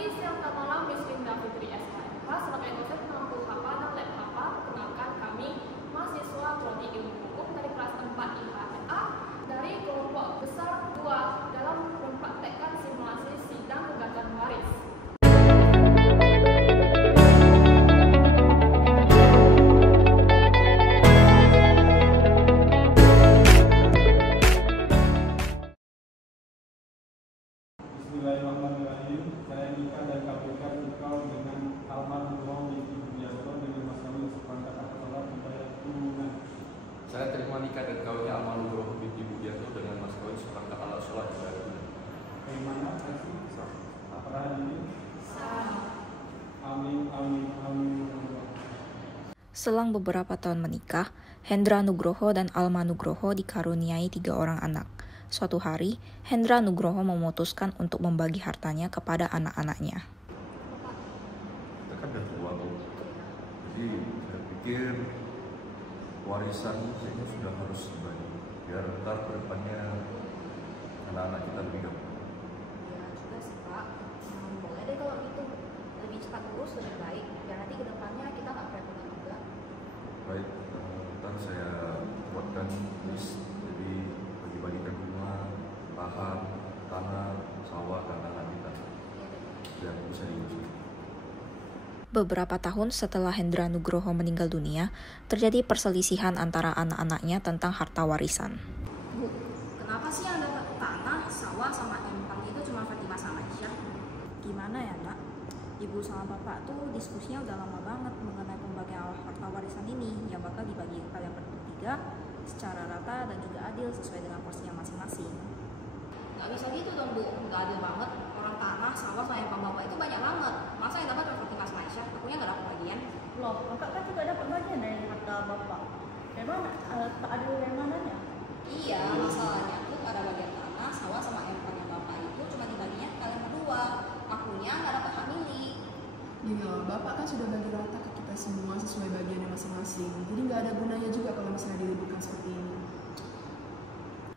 pagi, siang, dan malam, Miss Linda Fitri SHMH sebagai dosen pengampu HP dan lab HP. Perkenalkan kami mahasiswa Prodi Ilmu Hukum dari kelas 4 IHSA dari kelompok besar 2 dalam mempraktekkan simulasi sidang gugatan waris. Bismillahirrahmanirrahim. Saya nikah dan kabulkan engkau dengan almarhum binti Budiarto dengan mas kawin seperangkat akad sholat membayar tunai. Saya terima nikah dan kawinnya almarhum binti Budiarto dengan mas kawin seperangkat alat sholat membayar tunai. Bagaimana kasih? Apakah ini? Amin, amin, amin. Selang beberapa tahun menikah, Hendra Nugroho dan Alma Nugroho dikaruniai 3 orang anak. Suatu hari, Hendra Nugroho memutuskan untuk membagi hartanya kepada anak-anaknya. Kita kan udah tua tuh, jadi saya pikir warisan ini sudah harus dibagi biar ntar ke depannya anak-anak kita lebih gampang. Ya juga sih Pak, boleh deh kalau gitu. Lebih cepat urus lebih baik, biar nanti ke depannya kita nggak kerepotan juga. Baik, ntar saya buatkan list, jadi bagi-bagikan rumah, lahan, tanah, sawah, dan anak kita biar bisa diurus. Beberapa tahun setelah Hendra Nugroho meninggal dunia, terjadi perselisihan antara anak-anaknya tentang harta warisan. Bu, kenapa sih yang dapat tanah, sawah, sama empang itu cuma Fatimah sama Aisyah? Gimana ya nak? Ibu sama bapak tuh diskusinya udah lama banget mengenai pembagian harta warisan ini yang bakal dibagi ke kalian bertiga secara rata dan juga adil sesuai dengan porsinya masing-masing. Nggak bisa gitu dong Bu, nggak adil banget. Orang tanah, sawah, sama empang bapak itu banyak banget. Masa yang dapat Fatimah sama Aisyah, akunya nggak dapat bagian? Loh, kakak kan juga dapat bagian dari harta bapak. Memang tak adil yang mananya? Iya, masalahnya tuh ada bagian tanah, sawah, sama empang yang bapak itu cuma dibaginya kalian berdua. Akunya nggak dapat hak milik. Gini loh, bapak kan sudah bagi rata ke kita semua sesuai bagiannya masing-masing. Jadi nggak ada gunanya juga kalau misalnya diributkan seperti ini.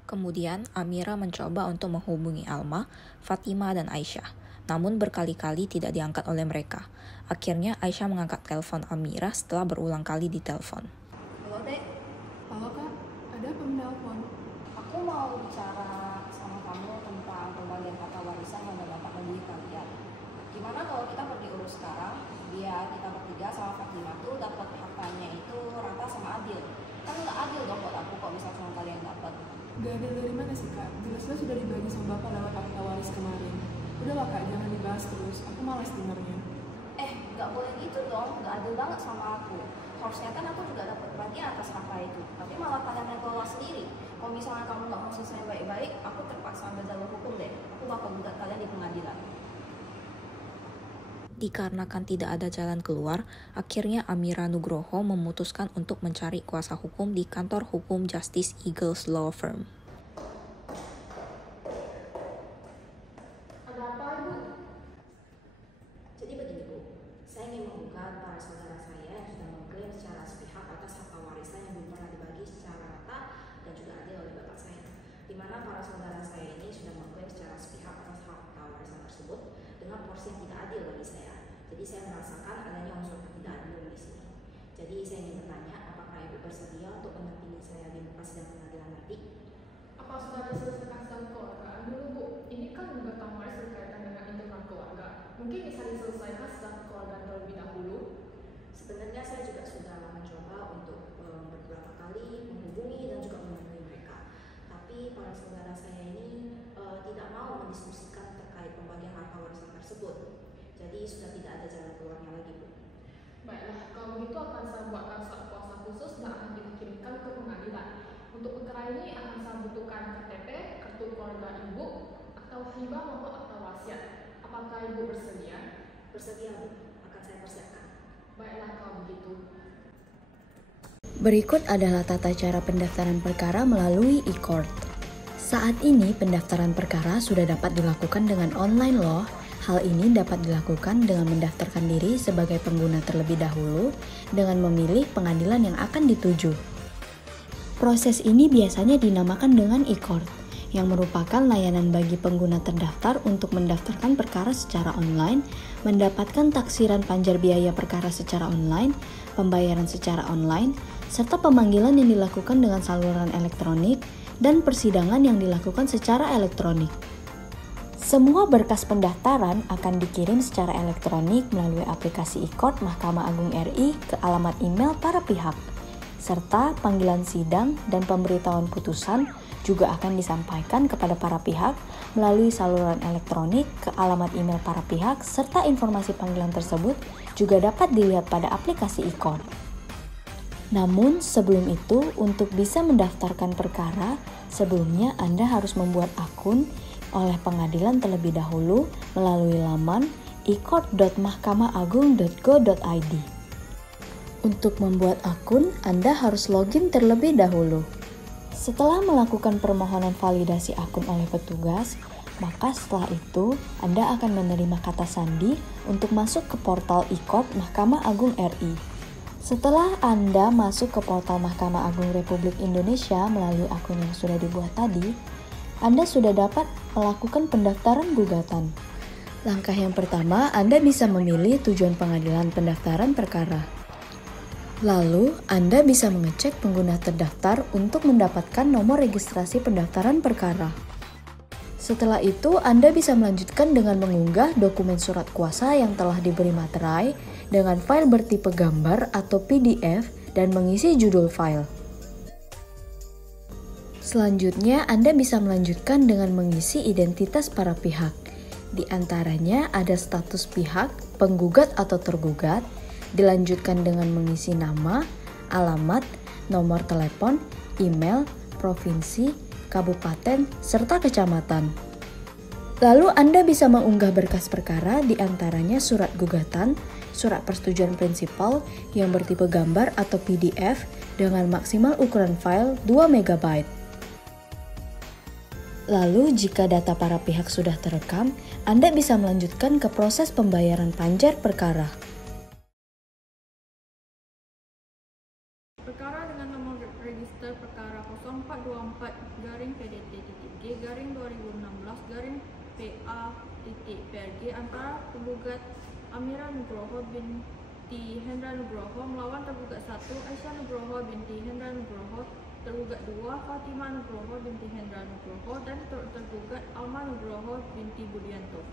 Kemudian, Amira mencoba untuk menghubungi Alma, Fatimah, dan Aisyah. Namun berkali-kali tidak diangkat oleh mereka. Akhirnya Aisyah mengangkat telepon Amira setelah berulang kali ditelepon. Halo Dek, Halo kak, ada apa menelpon? aku mau bicara sama kamu tentang pembagian harta warisan yang udah bapak bagi kalian. Gimana kalau kita pergi urus sekarang, biar kita bertiga sama Fatimah tuh dapat hartanya itu rata sama adil. Kan nggak adil dong buat aku kok misal cuma kalian dapat. Gak adil dari mana sih kak? Jelas-jelas sudah dibagi sama bapak lewat akta waris kemarin. Udahlah kak, jangan dibahas terus. Aku malas dengarnya. Nggak boleh gitu dong, nggak adil banget sama aku. Harusnya kan aku juga dapat bagian atas harta itu, tapi malah kalian yang kelola sendiri. Kalau misalnya kamu nggak mau selesai baik-baik, aku terpaksa ambil jalur hukum deh. Aku bakal gugat kalian di pengadilan. Dikarenakan tidak ada jalan keluar, akhirnya Amira Nugroho memutuskan untuk mencari kuasa hukum di kantor hukum Justice Eagles Law Firm. Ada apa, Ibu? Jadi begini Bu, saya ingin menggugat para saudara saya yang sudah mengklaim secara sepihak atas harta warisan yang belum pernah dibagi secara rata dan juga adil oleh bapak saya. Di mana para saudara saya ini sudah mengklaim secara sepihak atas harta warisan tersebut dengan porsi yang tidak adil bagi saya. Jadi saya merasakan adanya unsur ketidakadilan di sini. Jadi saya ingin bertanya, apakah Ibu bersedia untuk mendampingi saya di muka sidang pengadilan nanti? Apa sudah diselesaikan sidang keluarga dulu, Bu? Ini kan gugatan waris berkaitan dengan internal keluarga. Mungkin bisa diselesaikan sidang keluarga terlebih dahulu. Sebenarnya saya juga sudah mencoba untuk beberapa kali menghubungi dan juga menemui mereka. Tapi para saudara saya ini tidak mau mendiskusikan terkait pembagian harta warisan tersebut. Jadi sudah tidak ada jalan keluarnya lagi, Bu. Baiklah, kalau begitu akan saya buatkan surat kuasa khusus dan akan dikirimkan ke pengadilan. Untuk perkara ini akan saya butuhkan KTP, kartu keluarga Ibu, atau hibah maupun akta wasiat. Apakah Ibu bersedia? Bersedia, Bu. Akan saya persiapkan. Baiklah kalau begitu. Berikut adalah tata cara pendaftaran perkara melalui e-court. Saat ini pendaftaran perkara sudah dapat dilakukan dengan online loh. Hal ini dapat dilakukan dengan mendaftarkan diri sebagai pengguna terlebih dahulu dengan memilih pengadilan yang akan dituju. Proses ini biasanya dinamakan dengan e-court, yang merupakan layanan bagi pengguna terdaftar untuk mendaftarkan perkara secara online, mendapatkan taksiran panjar biaya perkara secara online, pembayaran secara online, serta pemanggilan yang dilakukan dengan saluran elektronik, dan persidangan yang dilakukan secara elektronik. Semua berkas pendaftaran akan dikirim secara elektronik melalui aplikasi e-court Mahkamah Agung RI ke alamat email para pihak, serta panggilan sidang dan pemberitahuan putusan juga akan disampaikan kepada para pihak melalui saluran elektronik ke alamat email para pihak, serta informasi panggilan tersebut juga dapat dilihat pada aplikasi e-court. Namun sebelum itu, untuk bisa mendaftarkan perkara, sebelumnya Anda harus membuat akun oleh pengadilan terlebih dahulu melalui laman e-court.mahkamaagung.go.id. Untuk membuat akun, Anda harus login terlebih dahulu. Setelah melakukan permohonan validasi akun oleh petugas, maka setelah itu Anda akan menerima kata sandi untuk masuk ke portal e-court Mahkamah Agung RI. Setelah Anda masuk ke portal Mahkamah Agung Republik Indonesia melalui akun yang sudah dibuat tadi, Anda sudah dapat melakukan pendaftaran gugatan. Langkah yang pertama, Anda bisa memilih tujuan pengadilan pendaftaran perkara. Lalu, Anda bisa mengecek pengguna terdaftar untuk mendapatkan nomor registrasi pendaftaran perkara. Setelah itu, Anda bisa melanjutkan dengan mengunggah dokumen surat kuasa yang telah diberi materai dengan file bertipe gambar atau PDF dan mengisi judul file. Selanjutnya, Anda bisa melanjutkan dengan mengisi identitas para pihak. Di antaranya ada status pihak, penggugat atau tergugat, dilanjutkan dengan mengisi nama, alamat, nomor telepon, email, provinsi, kabupaten, serta kecamatan. Lalu Anda bisa mengunggah berkas perkara, di antaranya surat gugatan, surat persetujuan prinsipal yang bertipe gambar atau PDF dengan maksimal ukuran file 2 MB. Lalu jika data para pihak sudah terekam, Anda bisa melanjutkan ke proses pembayaran panjar perkara. Perkara dengan nomor register perkara 0424-PDT-G-2016-PA.PRG antara penggugat Amira Nugroho binti Hendra Nugroho melawan tergugat 1 Aisyah Nugroho binti Hendra Nugroho, tergugat 2 Fatimah Nugroho binti Hendra Nugroho, dan tergugat Alma Nugroho binti Budianto.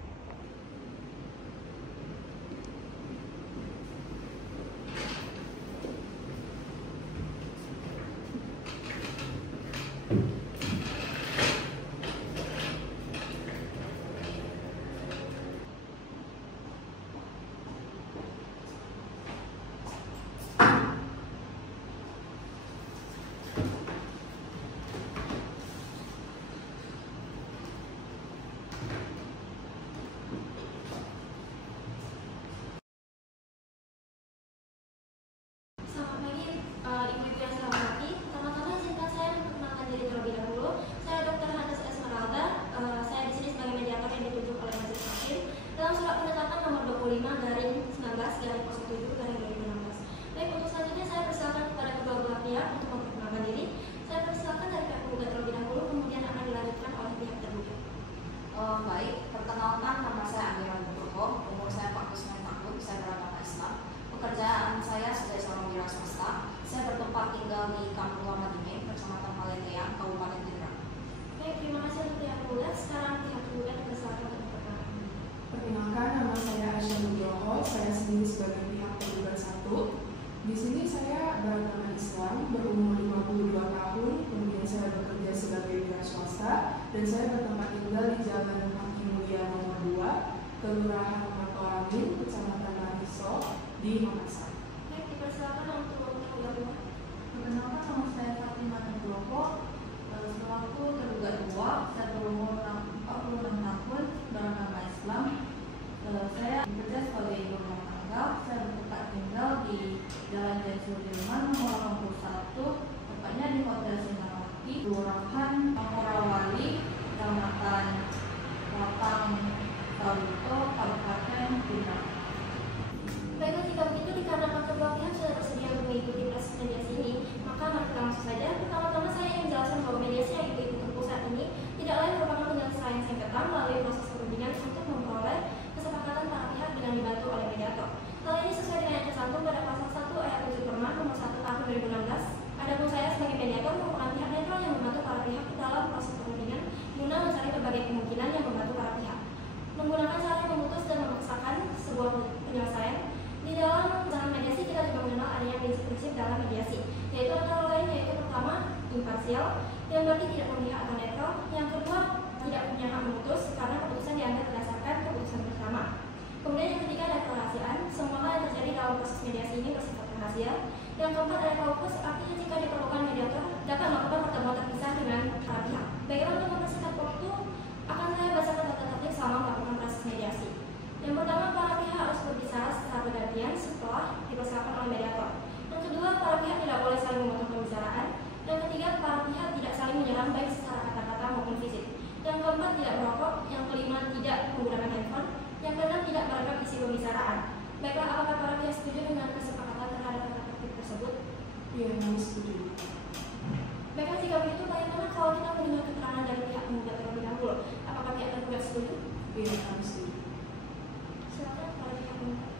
Baik, perkenalkan nama saya Amira Nugroho, umur saya 49 tahun, saya beragama Islam. Pekerjaan saya sebagai seorang wira swasta. Saya bertempat tinggal di Kampung Lama Dingin, Kecamatan Malenteang, Kabupaten Tangerang. Baik, terima kasih untuk pihak tergugat. Sekarang pihak tergugat dipersilakan untuk perkara. Perkenalkan, nama saya Aisyah Nugroho, saya sendiri sebagai pihak tergugat 1. Di sini saya beragama Islam, berumur 52 tahun, kemudian saya bekerja sebagai wira swasta, dan saya bertempat tinggal di Jalan Hakim Mulia nomor 2, Kelurahan Matoamin, Kecamatan Mariso, di Makassar. Baik, dipersilakan untuk tergugat 2. Perkenalkan, nama saya Fatimah Nugroho, selaku tergugat 2. Saya berumur 46 tahun, beragama Islam. Saya bekerja sebagai ibu rumah tangga. Saya bertempat tinggal di Jalan Jaya Sudirman nomor 81, tepatnya di Hotel Sinarwati, Kelurahan Morawali, Kecamatan Lapang Taruto, Kabupaten Pinang. Baiklah, jika begitu dikarenakan kedua pihak sudah bersedia untuk mengikuti proses mediasi ini, maka mari kita langsung saja. Pertama-tama saya ingin menjelaskan bahwa mediasi yang kita tempuh saat ini tidaklah sebuah penyelesaian. Di dalam mediasi kita juga mengenal adanya prinsip-prinsip dalam mediasi, yaitu antara lain yaitu pertama imparsial, yang berarti tidak memihak atau netral. Yang kedua, tidak punya hak memutus karena keputusan diambil berdasarkan keputusan bersama. Kemudian yang ketiga ada kerahasiaan, semua hal yang terjadi dalam proses mediasi ini bersifat rahasia. Yang keempat ada kaukus, artinya jika diperlukan mediator dapat melakukan pertemuan terpisah dengan para pihak. Bagaimana untuk mempersingkat waktu, akan saya bacakan tata tertib selama melakukan proses mediasi. Yang pertama, para pihak harus berbicara secara bergantian setelah dipersilakan oleh mediator. Yang kedua, para pihak tidak boleh saling memotong pembicaraan. Yang ketiga, para pihak tidak saling menyerang baik secara kata-kata maupun fisik. Yang keempat, tidak merokok. Yang kelima, tidak menggunakan handphone. Yang keenam, tidak merekam isi pembicaraan. Baiklah, apakah para pihak setuju dengan kesepakatan terhadap tata tertib tersebut? Iya, kami setuju. Baiklah, jika begitu, bagaimana kalau kita mendengar keterangan dari pihak penggugat terlebih dahulu? Apakah pihak tergugat setuju? Iya, kami setuju. Silakan para pihak penggugat.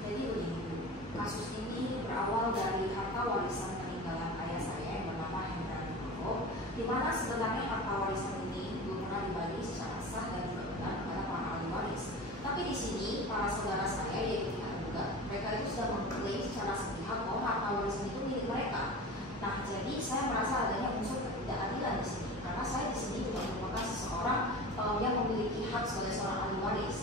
Jadi begini, kasus ini berawal dari harta warisan peninggalan ayah saya yang bernama Hendra Nugroho, di mana sebenarnya harta warisan ini belum pernah dibagi secara sah dan juga benar kepada para ahli waris. Tapi di sini para saudara saya yaitu pihak penggugat, mereka itu sudah mengklaim secara sepihak bahwa harta warisan itu milik mereka. Nah, jadi saya merasa adanya unsur ketidakadilan di sini, karena saya di sini juga merupakan seseorang yang memiliki hak sebagai seorang ahli waris.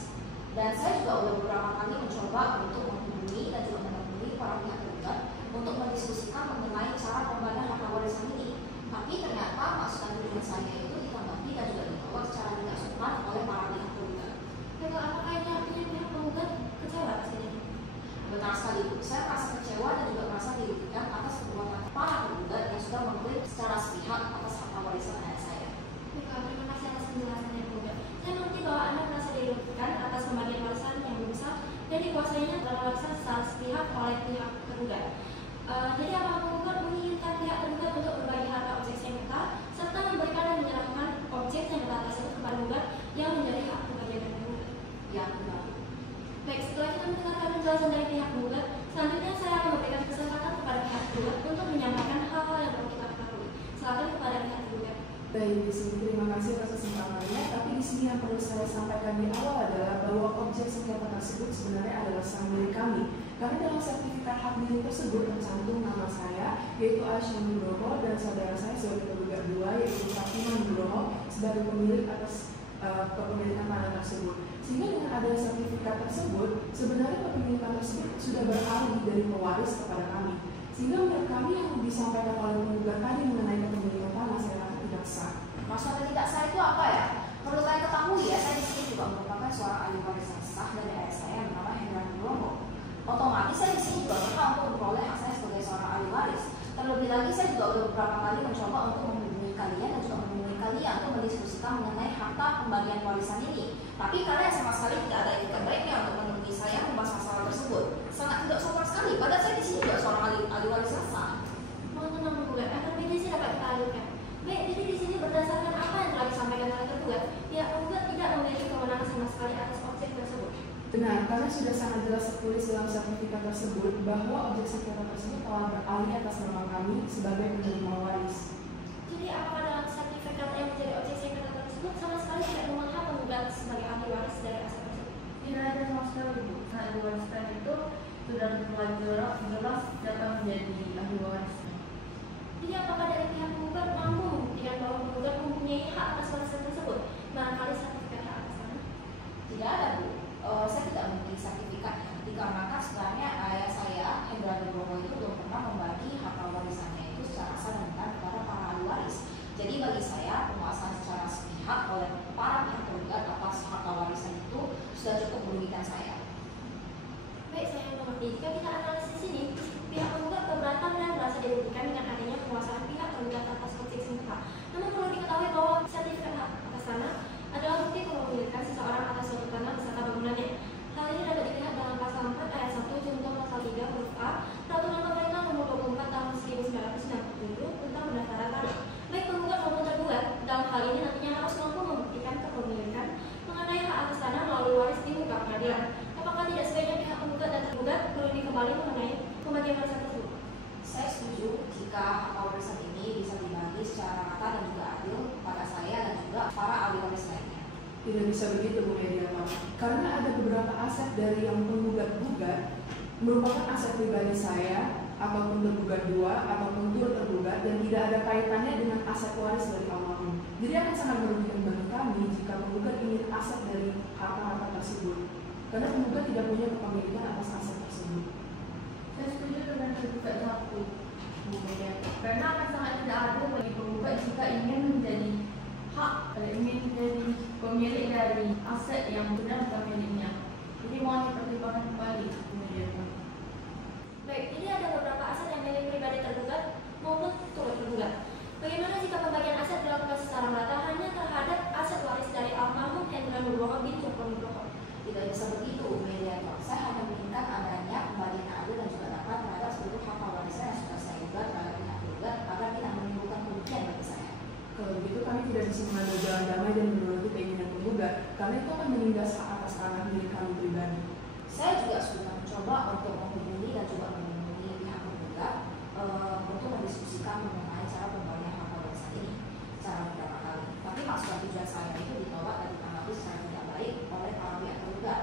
Dan saya juga sudah beberapa kali mencoba untuk menghubungi dan juga menemui para pihak tergugat untuk mendiskusikan mengenai cara pembagian harta warisan ini. Tapi ternyata masukan dari saya itu ditanggapi dan juga ditolak secara tidak sopan oleh para pihak tergugat. Baiklah, apakah ini artinya pihak penggugat kecewa atas ini? Benar sekali, saya merasa kecewa dan juga merasa dirugikan atas perbuatan para tergugat yang sudah mengklaim secara sepihak atas harta warisan ayah saya. Baiklah, terima kasih atas penjelasannya penggugat. Saya mengerti bahwa Anda merasa dirugikan atas pembagian warisan yang belum sah dan dikuasainya dalam warisan secara sepihak oleh pihak tergugat. Jadi apakah penggugat menginginkan pihak tergugat untuk berbagi harta objek sengketa serta memberikan dan menyerahkan objek sengketa tersebut kepada penggugat yang menjadi hak pembagian dari penggugat? Ya, benar. Baik, setelah kita mendengarkan penjelasan dari pihak penggugat, selanjutnya saya akan memberikan kesempatan kepada pihak tergugat untuk menyampaikan hal-hal yang perlu kita ketahui. Silakan kepada pihak tergugat. Baik, di sini terima kasih atas kesempatannya. Tapi di sini yang perlu saya sampaikan di awal adalah bahwa objek sengketa tersebut sebenarnya adalah sang milik kami. Karena dalam sertifikat hak milik tersebut tercantum nama saya, yaitu Aisyah Nugroho, dan saudara saya sebagai tergugat dua, yaitu Fatimah Nugroho, sebagai pemilik atas kepemilikan tanah tersebut. Sehingga dengan adanya sertifikat tersebut, sebenarnya kepemilikan tersebut sudah beralih dari pewaris kepada kami. Sehingga menurut kami yang disampaikan oleh penggugat tadi mengenai kepemilikan tanah saya rasa tidak sah. Maksudnya tidak sah itu apa ya? Perlu saya ketahui ya, saya di sini juga merupakan seorang ahli waris yang sah dari ayah saya yang bernama Hendra Nugroho. Otomatis saya di sini juga berhak untuk memperoleh hak saya sebagai seorang ahli waris. Terlebih lagi saya juga beberapa kali mencoba untuk menghubungi kalian dan juga menghubungi kalian untuk mendiskusikan mengenai harta pembagian warisan ini. Tapi kalian sama sekali tidak ada etikat baiknya untuk menemui saya membahas masalah tersebut. Sangat tidak sopan sekali. Padahal saya di sini juga seorang ahli waris yang sah. Mohon tenang penggugat, agar mediasi dapat kita alurkan. Baik, jadi di sini berdasarkan apa yang telah disampaikan oleh tergugat, pihak penggugat tidak memiliki kewenangan sama sekali atas objek tersebut. Benar, karena sudah sangat jelas tertulis dalam sertifikat tersebut bahwa objek sengketa tersebut telah beralih atas nama kami sebagai penerima waris. Jadi apakah dalam sertifikat yang menjadi objek sengketa tersebut sama sekali tidak memuat penggugat sebagai ahli waris dari aset tersebut? Tidak ada sama sekali, Bu. Ahli wariskan itu sudah terjelas datang menjadi ahli waris. Jadi apakah dari pihak penggugat mampu membuktikan bahwa penggugat mempunyai hak atas warisan tersebut? Barangkali sertifikat hak atas tanah? Tidak ada, Bu. Saya tidak memiliki sertifikatnya. Dikarenakan sebenarnya ayah saya, Hendra Nugroho, itu belum pernah membagi harta warisannya itu secara sah dan benar kepada para ahli waris. Jadi bagi saya, penguasaan secara sepihak oleh para pihak tergugat atas harta warisan itu sudah cukup merugikan saya. Baik, saya mengerti. Jika kita analisis ini, pihak penggugat keberatan dan merasa dirugikan dengan adanya penguasaan pihak tergugat atas objek sengketa. Namun perlu diketahui bahwa sertifikat hak atas tanah adalah bukti kepemilikan seseorang atas suatu tanah beserta bangunannya. Hal ini dapat dilihat dalam pasal 4 ayat 1 junto pasal 3 huruf A Peraturan Pemerintah Nomor 24 Tahun 1997 tentang pendaftaran tanah. Baik penggugat maupun tergugat dalam hal ini nantinya harus mampu membuktikan kepemilikan mengenai hak atas tanah melalui waris di muka pengadilan. Apakah tidak sebaiknya pihak penggugat dan tergugat perlu dikembali mengenai pembagian warisan tersebut? Saya setuju jika harta warisan ini bisa dibagi secara rata dan juga adil kepada saya dan juga para ahli waris lainnya. Tidak bisa begitu, Bu Mediator. Karena ada beberapa aset dari yang penggugat-gugat merupakan aset pribadi saya ataupun tergugat dua ataupun turut tergugat dan tidak ada kaitannya dengan aset waris dari almarhum. Jadi akan sangat merugikan bagi kami jika penggugat ingin aset dari harta-harta tersebut, karena penggugat tidak punya kepemilikan atas aset tersebut. Saya setuju dengan tergugat satu, Bu Media, karena akan sangat tidak adil bagi penggugat jika ingin menjadi pemilik dari aset yang benar bukan miliknya. Jadi mohon dipertimbangkan kembali, Bu Media. Baik, jadi ada beberapa aset yang milik pribadi tergugat maupun turut tergugat. Bagaimana jika pembagian aset dilakukan secara merata hanya terhadap aset waris dari almarhum Hendra Nugroho bin Joko Nugroho? Tidak bisa begitu, mediator. Saya hanya menginginkan adanya pembagian adil dan juga dapat terhadap seluruh harta warisan yang sudah saya gugat terhadap pihak tergugat agar tidak menimbulkan kerugian bagi saya. Kalau begitu kami tidak bisa mengambil jalan damai dan menuruti keinginan penggugat, karena itu akan menindas hak atas anak milik kami pribadi. Saya juga sudah mencoba untuk menghubungi dan juga menghubungi pihak tergugat untuk mendiskusikan mengenai cara pembagian harta warisan ini secara beberapa kali. Tapi maksud dan tujuan saya itu ditolak dan ditanggapi secara tidak baik oleh para pihak tergugat.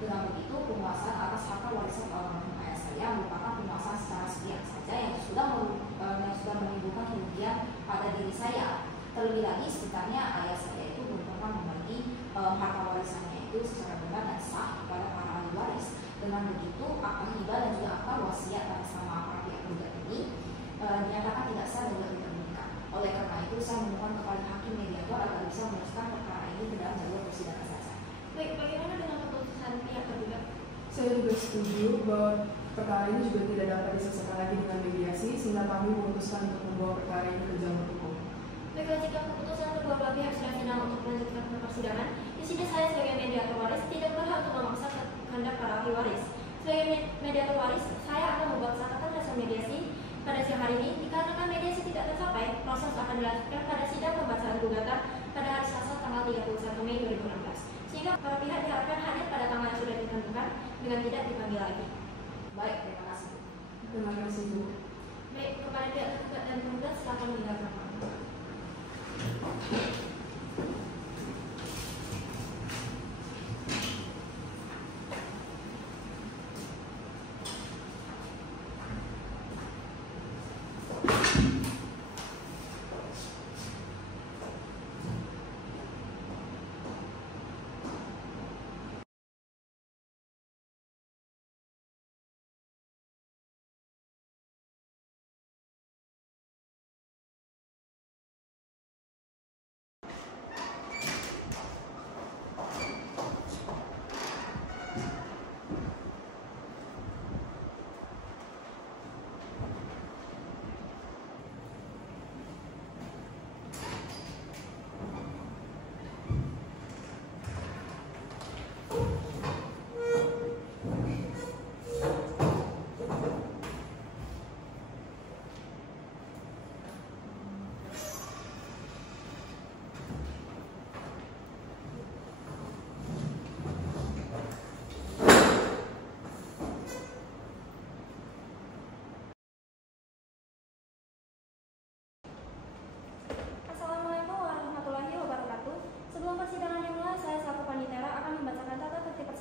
Dengan begitu, penguasaan atas harta warisan almarhum ayah saya merupakan penguasaan secara sepihak saja yang sudah menimbulkan kerugian pada diri saya. Terlebih lagi, sekitarnya ayah saya itu belum pernah membagi harta warisannya itu secara benar dan sah kepada para ahli waris. Dengan begitu, akta hibah dan juga akta wasiat atas nama para pihak tergugat ini dinyatakan tidak sah dan tidak diterbitkan. Oleh karena itu, saya memohon kepada hakim mediator agar bisa meneruskan perkara ini ke dalam jalur persidangan saja. Baik, bagaimana dengan keputusan pihak tergugat? Saya juga setuju bahwa perkara ini juga tidak dapat diselesaikan lagi dengan mediasi, sehingga kami memutuskan untuk membawa perkara ini ke jalur hukum. Baiklah, jika keputusan kedua belah pihak sudah final untuk melanjutkan ke persidangan, di sini saya sebagai mediator waris tidak berhak untuk memaksa kehendak para ahli waris. Sebagai mediator waris, saya akan membacakan hasil mediasi pada siang hari ini. Dikarenakan mediasi tidak tercapai, proses akan dilanjutkan pada sidang pembacaan gugatan pada hari Selasa tanggal 31 Mei 2016. Sehingga para pihak diharapkan hadir pada tanggal yang sudah ditentukan dengan tidak dipanggil lagi. Baik, terima kasih. Terima kasih, Bu. Baik, kepada pihak tergugat dan tergugat silakan meninggalkan ruangan.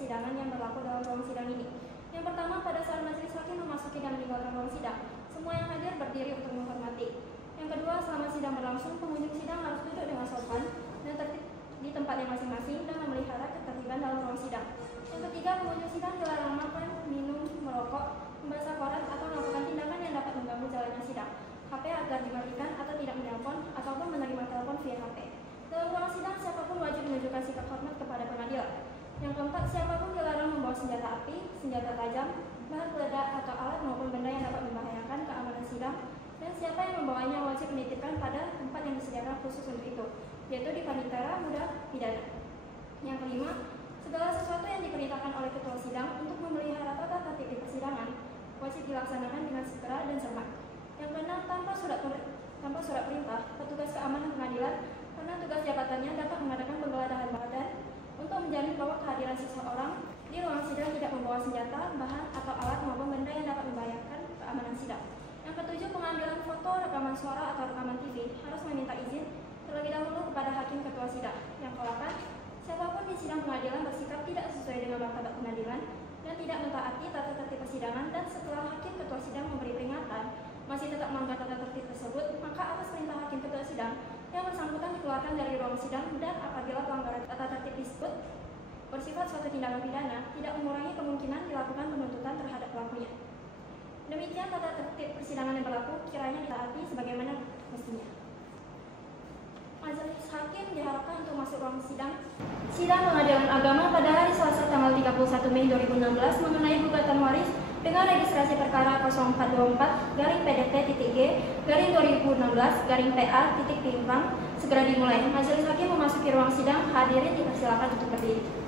persidangan yang berlaku dalam ruang sidang ini. Yang pertama, pada saat majelis hakim memasuki dan meninggalkan ruang sidang, semua yang hadir berdiri untuk menghormati. Yang kedua, selama sidang berlangsung, pengunjung sidang harus duduk dengan sopan dan tertib di tempatnya masing-masing dan memelihara ketertiban dalam ruang sidang. Yang ketiga, pengunjung sidang dilarang makan, minum, merokok, membaca koran atau melakukan tindakan yang dapat mengganggu jalannya sidang. HP agar dimatikan atau tidak menelpon ataupun menerima telepon via HP. Dalam ruang sidang, siapapun wajib menunjukkan sikap hormat kepada pengadilan. Yang keempat, siapapun dilarang membawa senjata api, senjata tajam, bahan peledak atau alat maupun benda yang dapat membahayakan keamanan sidang. Dan siapa yang membawanya wajib menitipkan pada tempat yang disediakan khusus untuk itu, yaitu di panitera muda pidana. Yang kelima, segala sesuatu yang diperintahkan oleh ketua sidang untuk memelihara tata tertib di persidangan wajib dilaksanakan dengan segera dan cermat. Yang keenam, tanpa surat perintah, petugas keamanan pengadilan karena tugas jabatannya dapat mengadakan penggeledahan badan untuk menjamin bahwa kehadiran seseorang di ruang sidang tidak membawa senjata, bahan atau alat maupun benda yang dapat membahayakan keamanan sidang. Yang ketujuh, pengambilan foto, rekaman suara atau rekaman TV harus meminta izin terlebih dahulu kepada hakim ketua sidang. Yang ke-8, siapapun di sidang pengadilan bersikap tidak sesuai dengan martabat pengadilan dan tidak mentaati tata tertib persidangan, dan setelah hakim ketua sidang memberi peringatan masih tetap melanggar tata tertib tersebut, maka atas perintah hakim ketua sidang yang bersangkutan dikeluarkan dari ruang sidang, dan apabila pelanggaran tata tertib tersebut bersifat suatu tindakan pidana, tidak mengurangi kemungkinan dilakukan penuntutan terhadap pelakunya. Demikian tata tertib persidangan yang berlaku kiranya ditaati sebagaimana mestinya. Majelis hakim diharapkan untuk masuk ruang sidang. Sidang Pengadilan Agama pada hari Selasa tanggal 31 Mei 2016 mengenai gugatan waris dengan registrasi perkara 0424-PDT-2016-PA-Pimpang segera dimulai. Majelis hakim memasuki ruang sidang. Hadirin dipersilakan untuk berdiri.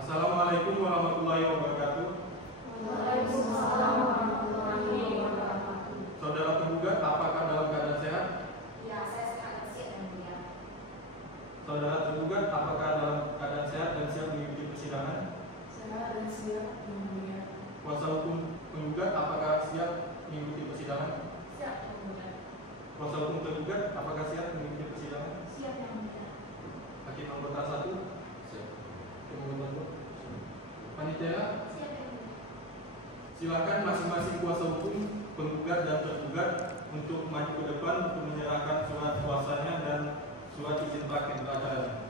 Assalamualaikum warahmatullahi wabarakatuh. Waalaikumsalam warahmatullahi wabarakatuh. Saudara tergugat, apakah dalam keadaan sehat? Ya, saya sehat dan siap yang mulia. Saudara tergugat, apakah dalam keadaan sehat dan siap mengikuti persidangan? Sehat dan siap yang mulia. Kuasa hukum penggugat, apakah siap mengikuti persidangan? Siap, Yang Mulia. Kuasa hukum tergugat, apakah siap mengikuti persidangan? Siap, Yang Mulia. Hakim anggota 1? Siap. Hakim anggota 2? Panitia? Siap, Yang Mulia. Silakan masing-masing kuasa hukum, penggugat dan tergugat untuk maju ke depan untuk menyerahkan surat kuasanya dan surat izin praktek beracara.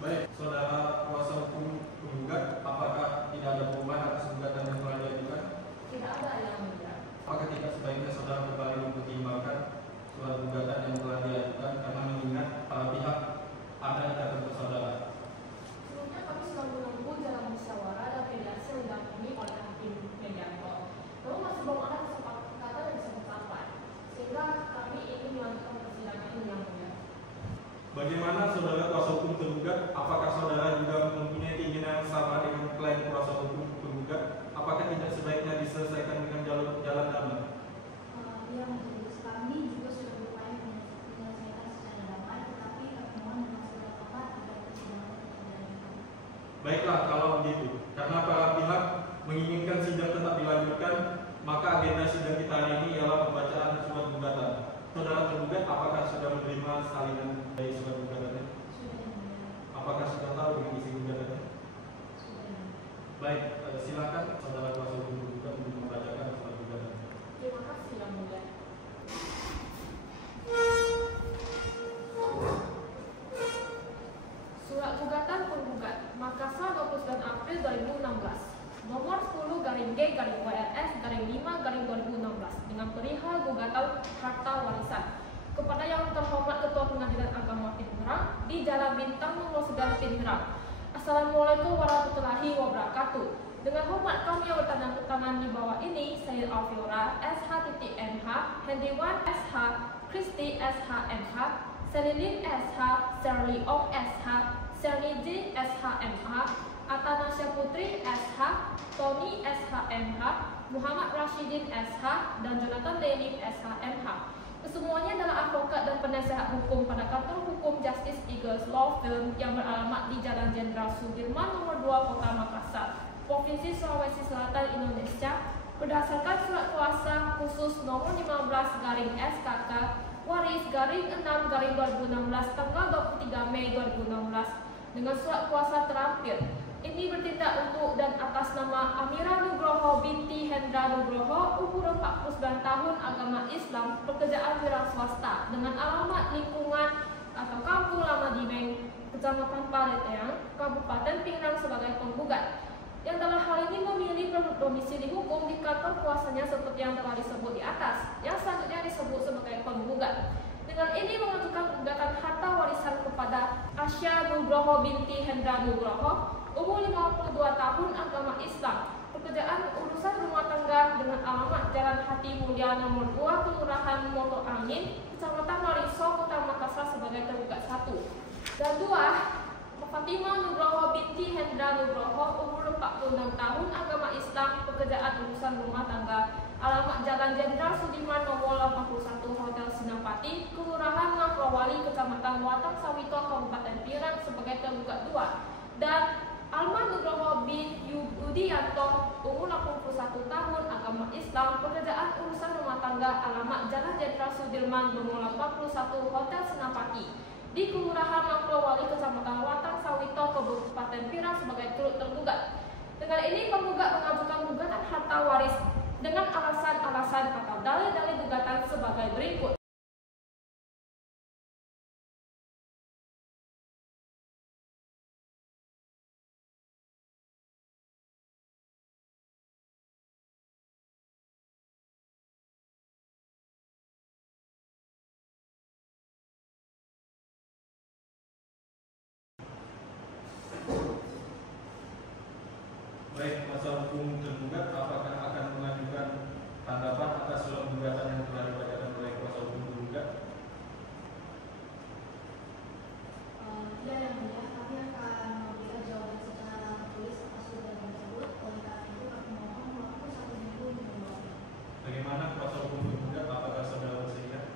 Baik, saudara kuasa hukum penggugat, apakah tidak ada perubahan atas gugatan yang telah diajukan? Tidak ada, Yang Mulia. Apakah tidak sebaiknya saudara kembali mempertimbangkan surat gugatan yang telah diajukan karena mengingat para pihak ada ikatan bersaudara? Sebelumnya kami sudah menunggu dalam musyawarah dan mediasi yang didampingi oleh hakim mediator. Namun masih belum ada kesepakatan yang bisa tercapai, sehingga kami ingin melanjutkan persidangan ini, Yang Mulia. Bagaimana saudara kuasa hukum tergugat? Apakah saudara juga mempunyai keinginan yang sama dengan klien kuasa hukum penggugat? Apakah tidak sebaiknya diselesaikan dengan jalan damai? Ya, majelis kami juga sudah berupaya menyelesaikan secara damai, tetapi kami mohon dengan segala hormat agar persidangan berjalan. Baiklah kalau begitu, karena para pihak menginginkan sidang tetap dilanjutkan, maka agenda sidang kita hari ini ialah pembacaan surat gugatan. Saudara tergugat, apakah sudah menerima salinan dari surat gugatannya? Sudah, Yang Mulia. Apakah sudah tahu dengan isi gugatannya? Sudah. Baik, silakan saudara kuasa hukum penggugat untuk membacakan surat gugatan. Terima kasih, Yang Mulia. Surat gugatan penggugat Makassar 29 April 2016 nomor 10-G-WLS-5-2016 dengan perihal gugatan harta warisan kepada yang terhormat Ketua Pengadilan Agama Pindrang di Jalan Bintang nomor 9 Pindrang. Assalamualaikum warahmatullahi wabarakatuh. Dengan hormat kami yang bertanda tangan di bawah ini, saya Alfiora SH.MH, Hendywan SH, Kristi SH.MH, Selilin SH, Serli Ong SH, Serniji SH.MH, Atanasya Putri SH, Tony SH.MH, Muhammad Rashidin SH, dan Jonathan Denif SH.MH. Kesemuanya adalah advokat dan penasehat hukum pada kantor hukum Justice Eagles Law Firm yang beralamat di Jalan Jenderal Sudirman nomor 2 Kota Makassar, Provinsi Sulawesi Selatan, Indonesia, berdasarkan surat kuasa khusus nomor 15/SKK Waris /6/2016 tanggal 23 Mei 2016 dengan surat kuasa terakhir ini bertindak untuk dan atas nama Amira Nugroho binti Hendra Nugroho, umur 49 tahun, agama Islam, pekerjaan wira swasta, dengan alamat lingkungan atau Kampung Lama Dimeng, Kecamatan Paleteang, Kabupaten Pinang sebagai penggugat. Yang dalam hal ini memilih domisili hukum di kantor kuasanya seperti yang telah disebut di atas, yang selanjutnya disebut sebagai penggugat. Dengan ini mengajukan gugatan harta warisan kepada Asya Nugroho binti Hendra Nugroho, umur 52 tahun, agama Islam, pekerjaan urusan rumah tangga, dengan alamat Jalan Hati Mulia nomor 2, Kelurahan Moto Angin, Kecamatan Mariso, Kota Makassar sebagai tergugat 1. Dan 2, Fatimah Nugroho binti Hendra Nugroho, umur 46 tahun, agama Islam, pekerjaan urusan rumah tangga, alamat Jalan Jenderal Sudirman nomor 81, Hotel Sinapati, Kelurahan Makrawali, Kecamatan Watang Sawito, Kabupaten Pirang sebagai tergugat 2. Dan Alma Nugroho bin Yudianto, umur 81 tahun, agama Islam, pekerjaan urusan rumah tangga, alamat Jalan Jenderal Sudirman nomor 81, Hotel Sinapati, di Kelurahan Makrawali, Kecamatan Watang Sawito, Kabupaten Pirang sebagai turut tergugat. Dengan ini penggugat mengajukan gugatan harta waris dengan alasan-alasan atau dalil-dalil gugatan sebagai berikut. Baik, kuasa hukum tergugat apakah akan mengajukan tanggapan atas surat gugatan yang telah dibacakan oleh kuasa hukum tergugat? Ya, yang mulia, kami akan memberikan jawaban secara tertulis atas surat tersebut. Oleh karena itu, kami mohon waktu 1 minggu untuk menjawab. Bagaimana kuasa hukum tergugat? Apakah saudara bersedia?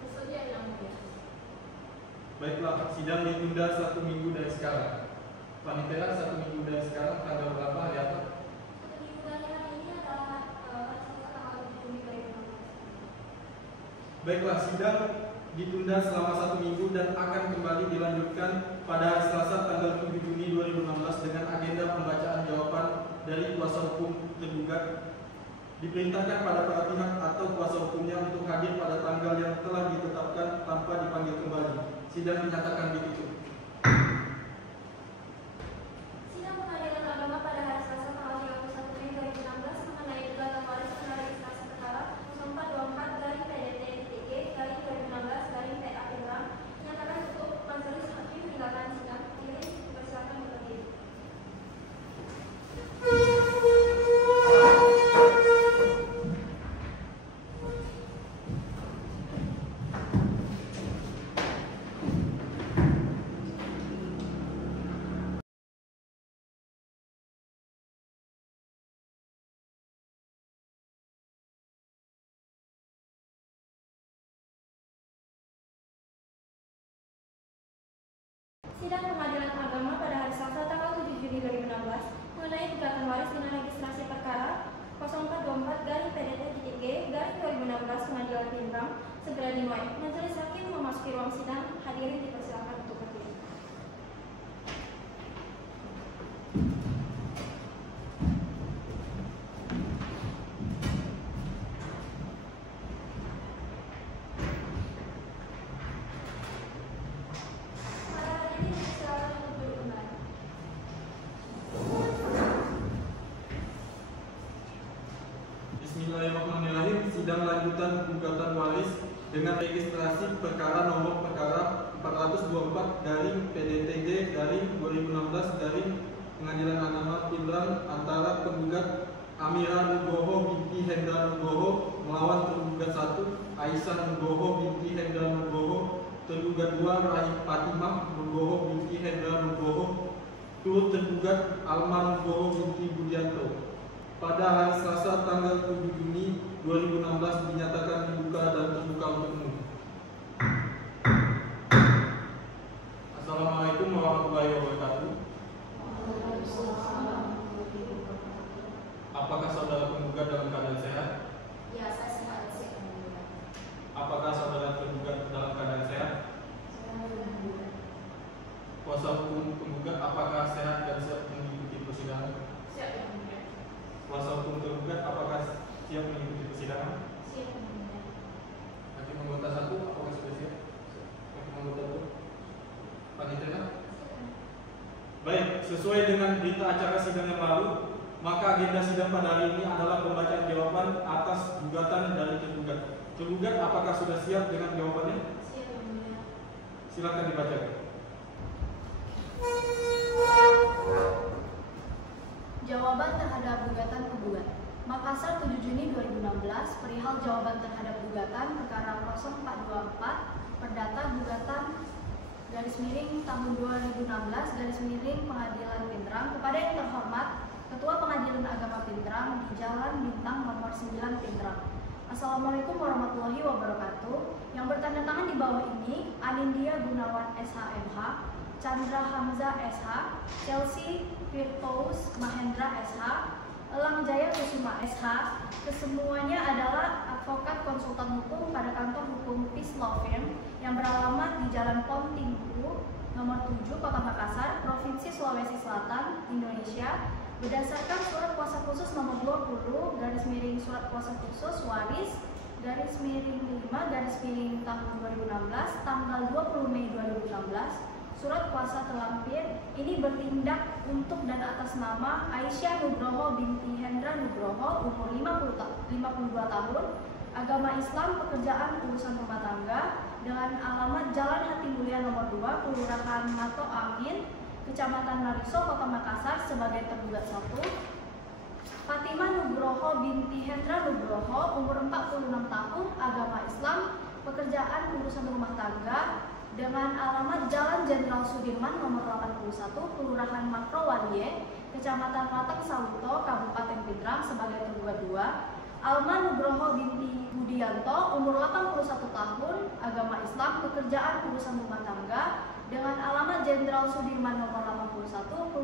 Bersedia, yang mulia. Baiklah, sidang ditunda 1 minggu dari sekarang. Panitia 1 minggu dari sekarang, tanggal berapa, hari apa? 1 minggu dari hari ini adalah tanggal 7 Juni 2016. Baiklah, sidang ditunda selama 1 minggu dan akan kembali dilanjutkan pada hari Selasa tanggal 7 Juni 2016 dengan agenda pembacaan jawaban dari kuasa hukum tergugat. Diperintahkan pada para pihak atau kuasa hukumnya untuk hadir pada tanggal yang telah ditetapkan tanpa dipanggil kembali. Sidang dinyatakan ditutup. Sidang Pengadilan Agama pada hari Selasa tanggal 7 Juni 2016 mengenai gugatan waris dengan registrasi perkara 0424-PDT-G-2016 Pengadilan Pindrang segera dimulai. Majelis Hakim memasuki ruang sidang, hadirin dipersilakan untuk berdiri. Bismillahirrahmanirrahim. Sidang lanjutan gugatan waris dengan registrasi perkara nomor perkara 424 garing PDTG garing 2016 garing Pengadilan Agama Pindrang antara penggugat Amira Nugroho binti Hendra Nugroho melawan tergugat 1 Aisyah Nugroho binti Hendra Nugroho, tergugat 2 Rahim Fatimah Nugroho binti Hendra Nugroho, turut tergugat Alma Nugroho binti Budianto. Pada hari Selasa tanggal 7 Juni 2016 dinyatakan dibuka dan terbuka untuk umum. Assalamualaikum warahmatullahi wabarakatuh. Apakah saudara penggugat dalam keadaan sehat? Ya, saya sehat. Apakah saudara tergugat dalam keadaan sehat? Kuasa hukum penggugat apakah sehat dan siap mengikuti Sesuai dengan berita acara sidang yang lalu, maka agenda sidang pada hari ini adalah pembacaan jawaban atas gugatan dari tergugat. Tergugat, apakah sudah siap dengan jawabannya? Siap, Yang Mulia. Silakan dibacakan. Jawaban terhadap gugatan penggugat. Makassar 7 Juni 2016 perihal jawaban terhadap gugatan perkara 0424 perdata gugatan tahun 2016 Pengadilan Pindrang kepada yang terhormat Ketua Pengadilan Agama Pindrang di Jalan Bintang nomor 9 Pindrang. Assalamualaikum warahmatullahi wabarakatuh. Yang bertanda tangan di bawah ini Anindya Gunawan SHMH, Chandra Hamza SH, Chelsea Firdaus Mahendra SH, Elang Jaya Kusuma SH. Kesemuanya adalah advokat konsultan hukum pada kantor hukum Peace Law Firm yang beralamat di Jalan Pom Tinggu nomor 7 Kota Makassar, Provinsi Sulawesi Selatan, Indonesia, berdasarkan surat kuasa khusus nomor 20 surat kuasa khusus waris _5 tahun 2016 tanggal 20 Mei 2016. Surat kuasa terlampir ini bertindak untuk dan atas nama Aisyah Nugroho binti Hendra Nugroho, umur 52 tahun, agama Islam, pekerjaan urusan rumah tangga, dengan alamat Jalan Hati Mulia nomor 2, Kelurahan Mato Amin, Kecamatan Mariso, Kota Makassar sebagai tergugat 1. Fatimah Nugroho binti Hendra Nugroho, umur 46 tahun, agama Islam, pekerjaan urusan rumah tangga, dengan alamat Jalan Jenderal Sudirman nomor 81, Kelurahan Makrowalie, Kecamatan Latang Sawuto, Kabupaten Pindrang sebagai tergugat 2. Alma Nugroho binti Budianto, umur 81 tahun, agama Islam, pekerjaan urusan rumah tangga, dengan alamat Jenderal Sudirman nomor 81,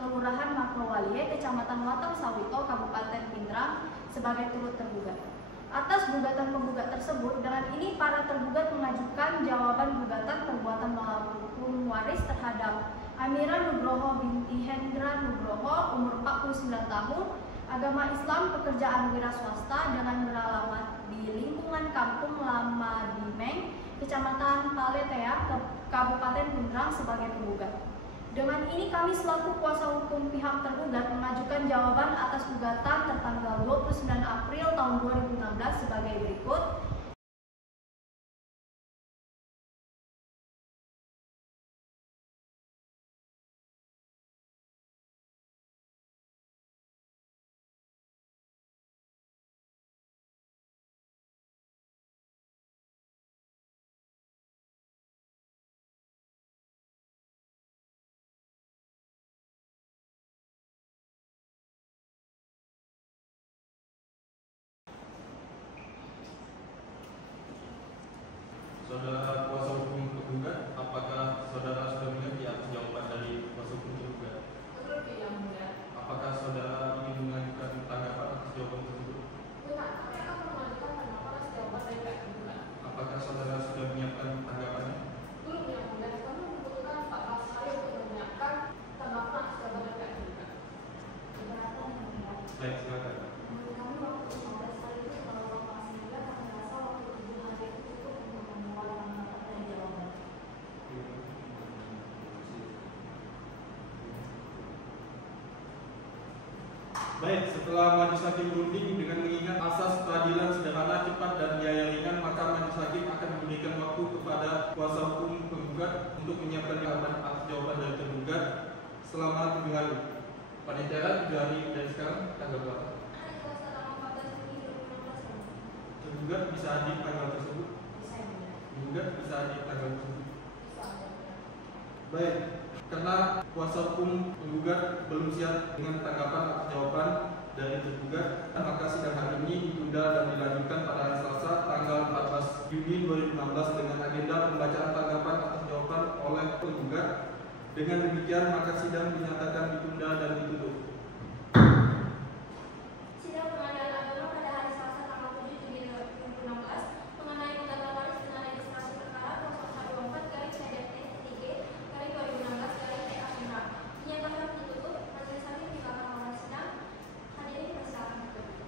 Kelurahan Makrowalie, Kecamatan Latang Sawito, Kabupaten Pindrang sebagai turut tergugat. Atas gugatan penggugat tersebut, dengan ini para tergugat mengajukan jawaban gugatan perbuatan melawan hukum waris terhadap Amira Nugroho binti Hendra Nugroho, umur 49 tahun, agama Islam, pekerjaan wira swasta, dengan beralamat di lingkungan Kampung Lama Dimeng, Kecamatan Paletea, Kabupaten Pindrang sebagai penggugat. Dengan ini kami selaku kuasa hukum pihak tergugat mengajukan jawaban atas gugatan tertanggal 29 April tahun 2016 sebagai berikut. Saudara kuasa hukum tergugat, apakah saudara sudah mengerti atas jawaban dari kuasa hukum tergugat? Mengerti, Yang Mulia. Apakah saudara ingin mengajukan tanggapan atas jawaban tersebut? Benar, kami akan mengajukan tanggapan atas jawaban dari pihak tergugat. Apakah saudara sudah menyiapkan tanggapannya? Belum, Yang Mulia. Kami membutuhkan 14 hari untuk menyiapkan tanggapan atas jawaban dari pihak tergugat. Keberatan, Yang Mulia. Baik, silakan. Menurut kami waktu 15 hari itu kalau masih muda, kami rasa waktu 7 hari itu cukup untuk membuat tanggapan dan jawaban. Baik, setelah majelis hakim berunding dengan mengingat asas peradilan sederhana, cepat dan biaya ringan, maka majelis hakim akan memberikan waktu kepada kuasa hukum penggugat untuk menyiapkan jawaban atas jawaban dari tergugat selama 7 hari. Panitia 7 hari dari sekarang tanggal berapa? Tergugat bisa hadir tanggal tersebut? Tergugat bisa hadir tanggal tersebut? Baik, karena kuasa hukum penggugat belum siap dengan tanggapan atas jawaban dari tergugat, maka sidang hari ini ditunda dan dilanjutkan pada hari Selasa tanggal 14 Juni 2016 dengan agenda pembacaan tanggapan atas jawaban oleh penggugat. Dengan demikian maka sidang dinyatakan ditunda dan ditutup. Sidang Pengadilan Agama pada hari Selasa tanggal 7 Juni 2016 mengenai gugatan waris dengan registrasi perkara 0124/CDT-2016/PA dinyatakan ditutup. Majelis hakim silakan mulai sidang. Hadirin persilakan duduk.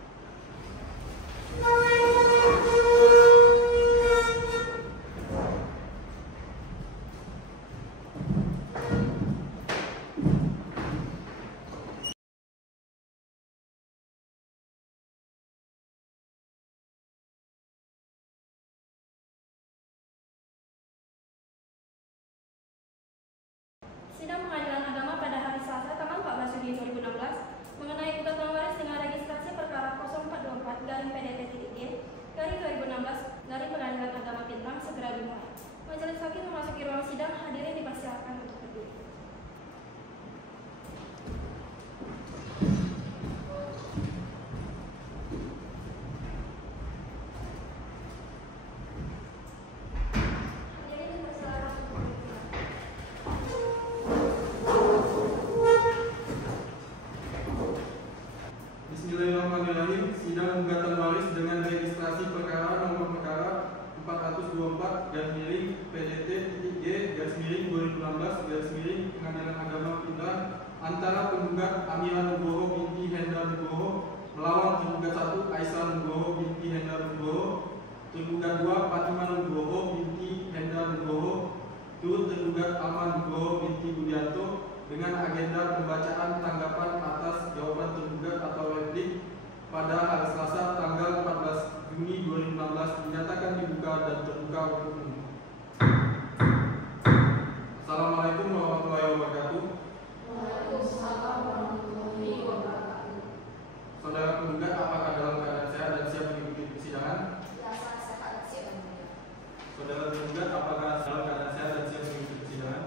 Amira Nugroho binti Hendra Nugroho melawan tergugat 1 Aisyah Nugroho binti Hendra Nugroho. Tergugat 2 Fatimah Nugroho binti Hendra Nugroho turut tergugat Alma Nugroho binti Budianto dengan agenda pembacaan tanggapan atas jawaban tergugat atau replik pada hari Selasa tanggal 14 Juni 2016 dinyatakan dibuka dan terbuka untuk umum. Assalamualaikum warahmatullahi wabarakatuh. Waalaikumsalam warahmatullahi wabarakatuh. Saudara penggugat, apakah dalam keadaan sehat dan siap mengikuti persidangan? Ya, saya sehat dan siap yang mulia. Saudara penggugat, apakah dalam keadaan sehat dan siap mengikuti persidangan?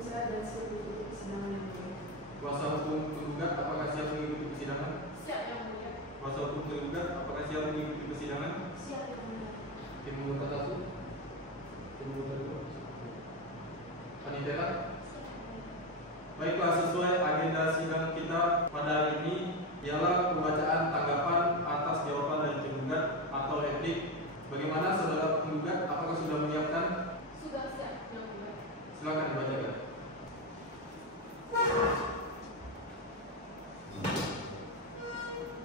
Saya dan siap mengikuti persidangan yang mulia. Kuasa hukum penggugat, apakah siap mengikuti persidangan? Siap yang mulia. Kuasa hukum tergugat, apakah siap mengikuti persidangan? Siap yang mulia. Tim penggugat 1, tim penggugat 2. Panitia. Baiklah, sesuai agenda sidang kita pada hari ini ialah pembacaan tanggapan atas jawaban dari tergugat atau replik. Bagaimana saudara penggugat? Apakah sudah menyiapkan? Sudah siap yang mulia. Silakan dibacakan.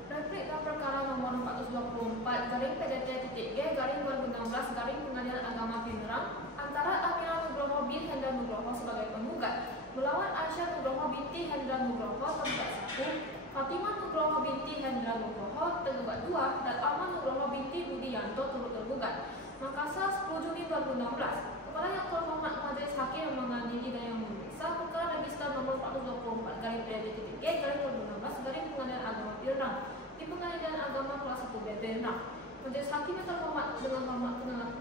Replik dalam perkara nomor 424 garing PDT.G garing 2016 garing Pengadilan Agama Pindrang antara Amira Nugroho bin Hendra Nugroho sebagai penggugat melawan Aisyah Nugroho binti Hendra Nugroho tergugat 1, Fatimah Nugroho binti Hendra Nugroho tergugat 2, dan Alma Nugroho binti Budianto turut tergugat. Makassar 10 Juni 2016. Kepala Yang Terhormat Majelis Hakim yang mengadili dan yang memeriksa perkara register nomor 424 garing PDT.G garing 2016 garing Pengadilan Agama Pindrang di Pengadilan Agama Kelas 1 Pindrang. Majelis Hakim yang terhormat, dengan hormat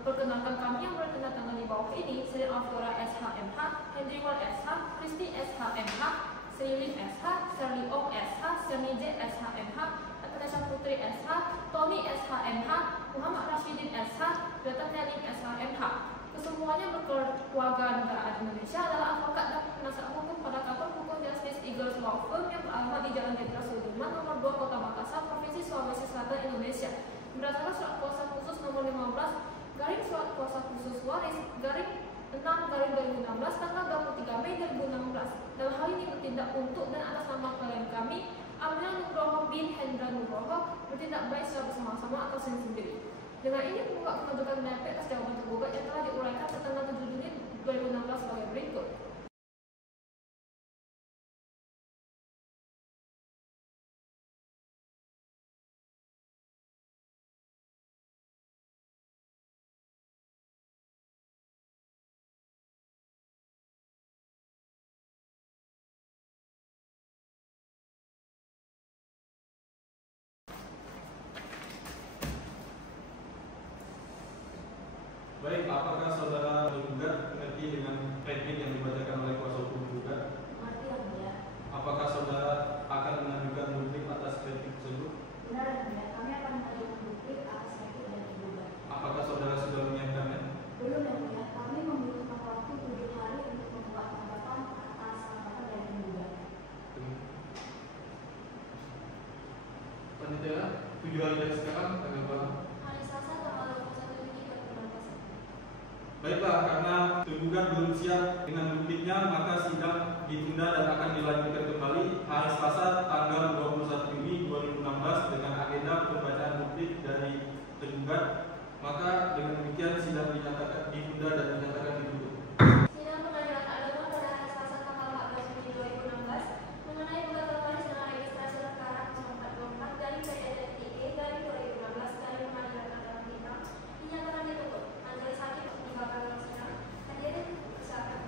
perkenalkan kami yang bertanda tangan di bawah ini: Sri Alfiora SH.MH, Hendriwan SH, Kristi SH.MH, Srilin SH, Sherly Ong SH, Sherny J SH.MH, Natasha Putri SH, Tommy SH.MH, Muhammad Rashidin SH, Dr. Nelim SH.MH. Kesemuanya berkeluarga negaraan Indonesia adalah advokat dan penasihat hukum pada kantor hukum Justice Eagles Law Firm yang beralamat di Jalan Jenderal Sudirman nomor 2 Kota Makassar, Provinsi Sulawesi Selatan, Indonesia. Berdasarkan surat kuasa khusus nomor 15 garing surat kuasa khusus waris garing 6 garing 2016 tanggal 23 Mei 2016. Dalam hal ini bertindak untuk dan atas nama klien kami Amira Nugroho bin Hendra Nugroho bertindak baik secara bersama-sama atau sendiri. Dengan ini penggugat mengajukan menyampaikan atas jawaban tergugat yang telah diuraikan tertanggal 7 Juni 2016 sebagai berikut. Baik, apakah saudara penggugat mengerti dengan replik yang dibacakan oleh kuasa hukum penggugat? Mengerti yang mulia. Apakah saudara akan mengajukan replik atas replik tersebut? Benar yang mulia. Kami akan mengajukan replik atas replik dari penggugat. Apakah saudara sudah menyiapkannya? Belum yang mulia. Kami membutuhkan waktu 7 hari untuk membuat tanggapan atas tanggapan dari penggugat. Panitia, 7 hari dari sekarang tanggal berapa? Hari Selasa tanggal 21 Juni 2016. Baiklah, karena tergugat belum siap dengan repliknya, maka sidang ditunda dan akan dilanjutkan kembali hari Selasa tanggal 21 Juni 2016 dengan agenda pembacaan replik dari tergugat. Maka dengan demikian sidang dinyatakan ditunda dan dinyatakan ditutup. Sidang Pengadilan Agama pada hari Selasa tanggal 14 Juni 2016 mengenai gugatan waris dengan registrasi perkara 0424 dari PDT.G garing 2016 dari Pengadilan Agama Pindrang dinyatakan ditutup. Majelis Hakim meninggalkan ruang sidang. Hadirin silakan.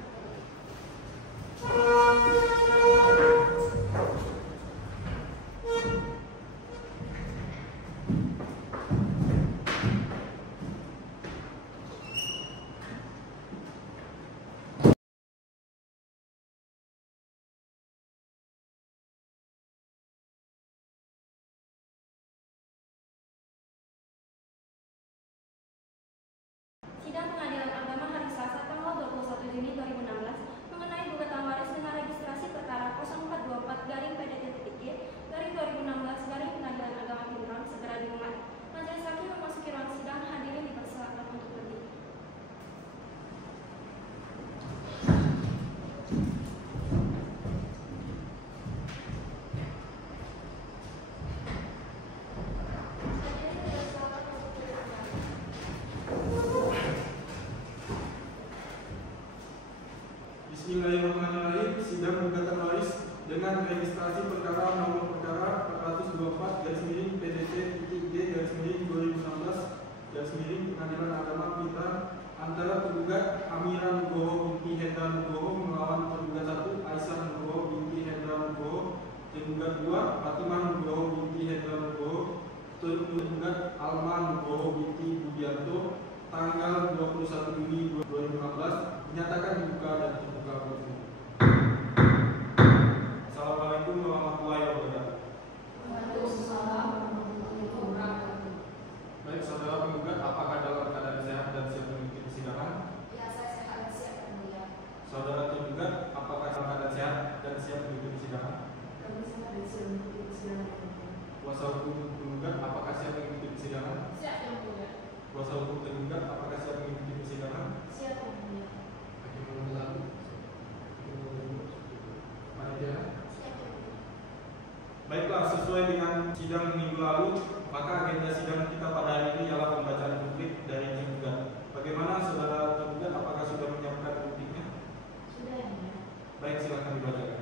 Fatimah Nugroho binti Hendra Nugroho tergugat Alma Nugroho binti Budianto tanggal 21 Juni 2015 dinyatakan dibuka dan terbuka untuk. Assalamualaikum warahmatullahi wabarakatuh. Waalaikumsalam warahmatullahi wabarakatuh. Baik, saudara penggugat, apakah dalam keadaan sehat dan siap mengikuti persidangan? Ya, saya sehat dan siap yang mulia. Saudara tergugat, apakah dalam keadaan sehat dan siap mengikuti persidangan? Kami sehat dan siap mengikuti persidangan. Kuasa hukum tergugat, apakah siap mengikuti persidangan? Siap yang mulia. Kuasa hukum tergugat, apakah siap mengikuti persidangan? Siap yang mulia. Hakim Lalu. Panitia. Siap yang mulia. Baiklah, sesuai dengan sidang minggu lalu, maka agenda sidang kita pada hari ini ialah pembacaan duplik dari tergugat. Bagaimana saudara tergugat, apakah sudah menyiapkan dupliknya? Sudah yang mulia. Baik, silakan dibacakan.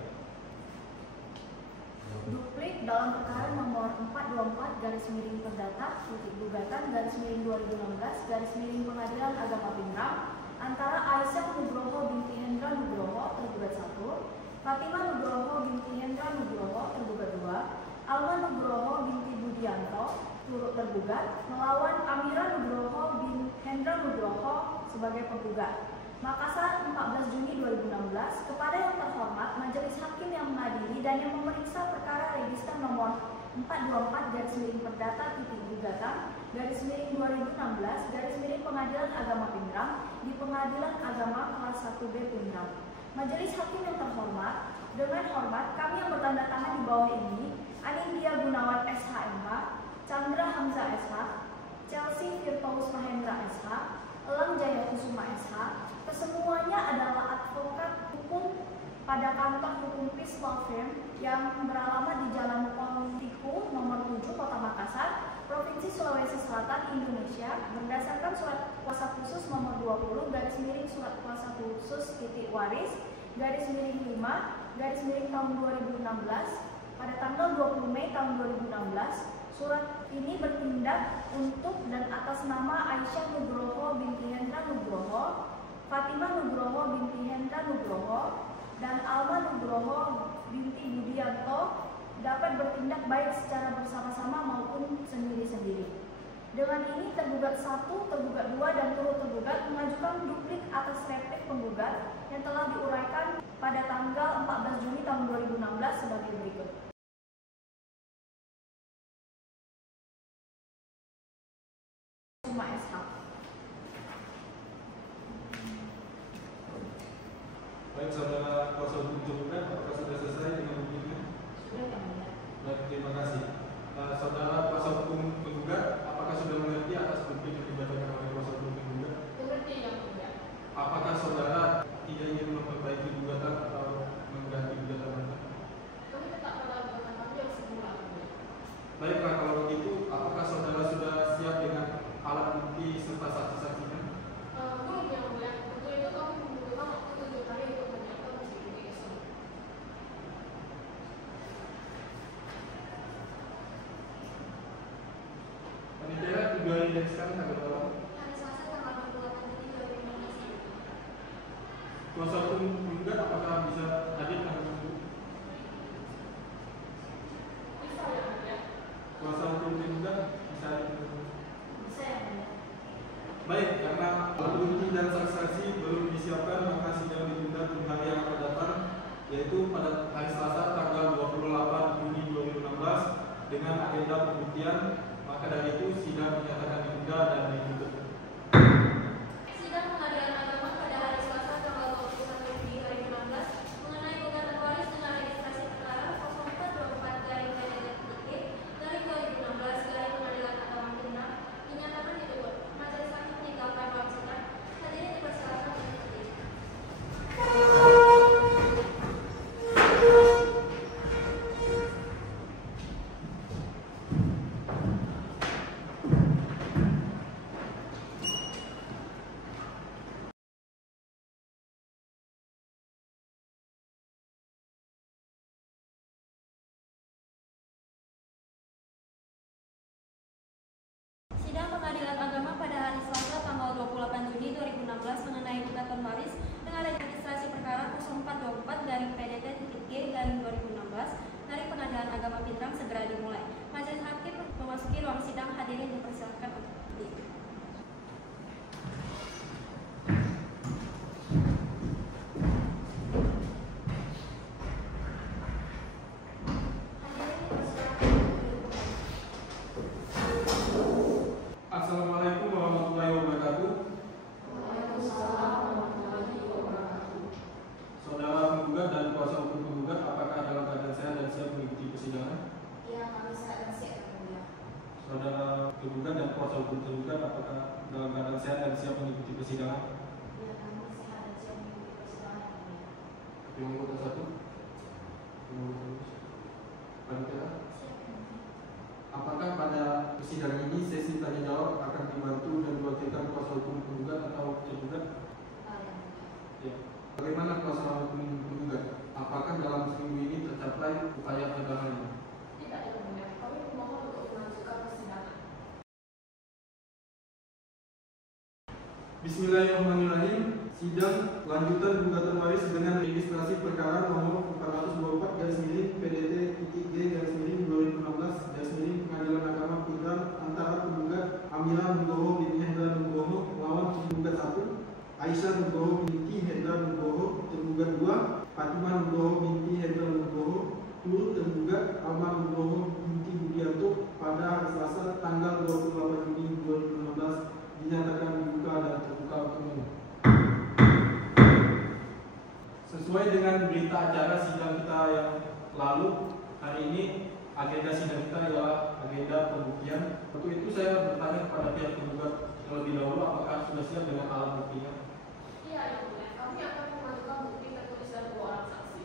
Duplik dalam perkara nomor 424 garis miring perdata titik gugatan garis miring 2016 garis miring Pengadilan Agama Pindrang antara Aisyah Nugroho binti Hendra Nugroho tergugat 1, Fatimah Nugroho binti Hendra Nugroho tergugat 2, Alma Nugroho binti Budianto turut tergugat melawan Amira Nugroho bin Hendra Nugroho sebagai penggugat. Makassar 14 Juni 2016 kepada yang terhormat Majelis Hakim yang mengadili dan yang memeriksa perkara register nomor 424 garis miring perdata titik gugatan garis miring 2016 garis miring Pengadilan Agama Pindrang di Pengadilan Agama kelas 1B Pindrang. Majelis Hakim yang terhormat, dengan hormat kami yang bertanda tangan di bawah ini Anindya Gunawan SHMH, Chandra Hamzah SH, Chelsea Firpaus Mahendra SH, Elang Jaya Kusuma SH, kesemuanya adalah advokat hukum pada kantor hukum Peace Law Firm yang beralamat di Jalan Pontiku nomor 7 Kota Makassar, Provinsi Sulawesi Selatan, Indonesia, berdasarkan surat kuasa khusus nomor 20 garis miring surat kuasa khusus titik waris garis miring 5 garis miring tahun 2016 pada tanggal 20 Mei tahun 2016. Surat ini bertindak untuk dan atas nama Aisyah Nugroho binti Hendra Nugroho, Fatimah Nugroho binti Hendra Nugroho, dan Alma Nugroho binti Budianto dapat bertindak baik secara bersama-sama maupun sendiri-sendiri. Dengan ini tergugat 1, tergugat 2, dan turut tergugat mengajukan duplik atas replik penggugat yang telah diuraikan pada tanggal 14 Juni tahun 2016 sebagai berikut. Baik, saudara kuasa hukum tergugat, apakah sudah selesai dengan dupliknya? Sudah yang mulia. Baik, terima kasih. Saudara kuasa hukum tergugat, apakah sudah mengerti atas duplik yang dibacakan oleh kuasa hukum tergugat? Mengerti yang mulia. Apakah saudara tidak ingin memperbaiki gugatan atau mengganti gugatan Anda? Kami tetap pada gugatan kami yang semula. Baiklah, kalau begitu, apakah saudara sudah siap dengan alat bukti serta saksi-saksinya? Belum yang mulia. Untuk itu kami membutuhkan waktu 7 hari untuk menyiapkan bukti tersebut. Panitia juga yang sekarang tanggal berapa? Hari Selasa tanggal 28 Juni 2016. Kuasa hukum tergugat apakah bisa hadir tanggal tersebut? Bisa yang mulia. Kuasa hukum tergugat bisa hadir tanggal tersebut? Bisa yang mulia. Baik, karena alat bukti dan saksi-saksi belum disiapkan, maka sidang ditunda untuk hari yang akan datang, yaitu pada hari Selasa tanggal 28 Juni 2016 dengan agenda pembuktian. Maka dari itu sidang dinyatakan ditunda dan ditutup. Sidang Pengadilan Agama pada hari Selasa tanggal 21 Juni 2016 mengenai gugatan waris dengan registrasi perkara 0424/2016 Pengadilan Agama Pindrang dinyatakan ditutup. Majelis Hakim meninggalkan ruang sidang. Hadirin dipersilakan mengikuti. saudara tergugat dan kuasa hukum tergugat apakah dalam keadaan sehat dan siap mengikuti persidangan? Ya, kami sehat dan siap mengikuti persidangan yang mulia. Nomor 1. Panitia. Apakah pada persidangan ini sesi tanya jawab akan dibantu dan diwakilkan kuasa hukum tergugat atau tergugat? Ya. Bagaimana kuasa hukum tergugat? Apakah dalam seminggu ini tercapai upaya penegakannya? Tidak, Yang Mulia. Kami memohon untuk melanjutkan persidangan. Bismillahirrahmanirrahim. Sidang lanjutan gugatan waris dengan registrasi perkara nomor 424/PDT-G/2016 Pengadilan Agama Piagam antara penggugat Amira Nugroho binti Hendra Nugroho melawan penggugat 1, Aisyah Nugroho binti Hendra Nugroho, tergugat 2, Fatimah Nugroho binti Hendra Nugroho, turut tergugat Alma Nugroho binti Budianto pada hari Selasa tanggal 28 Juni 2016 dinyatakan dibuka dan terbuka untuk umum. Sesuai dengan berita acara sidang kita yang lalu, hari ini agenda sidang kita ialah agenda pembuktian. Untuk itu saya bertanya kepada pihak tergugat terlebih dahulu apakah sudah siap dengan alat buktinya. Iya, Yang Mulia. Kami akan mengajukan bukti tertulis dan 2 orang saksi.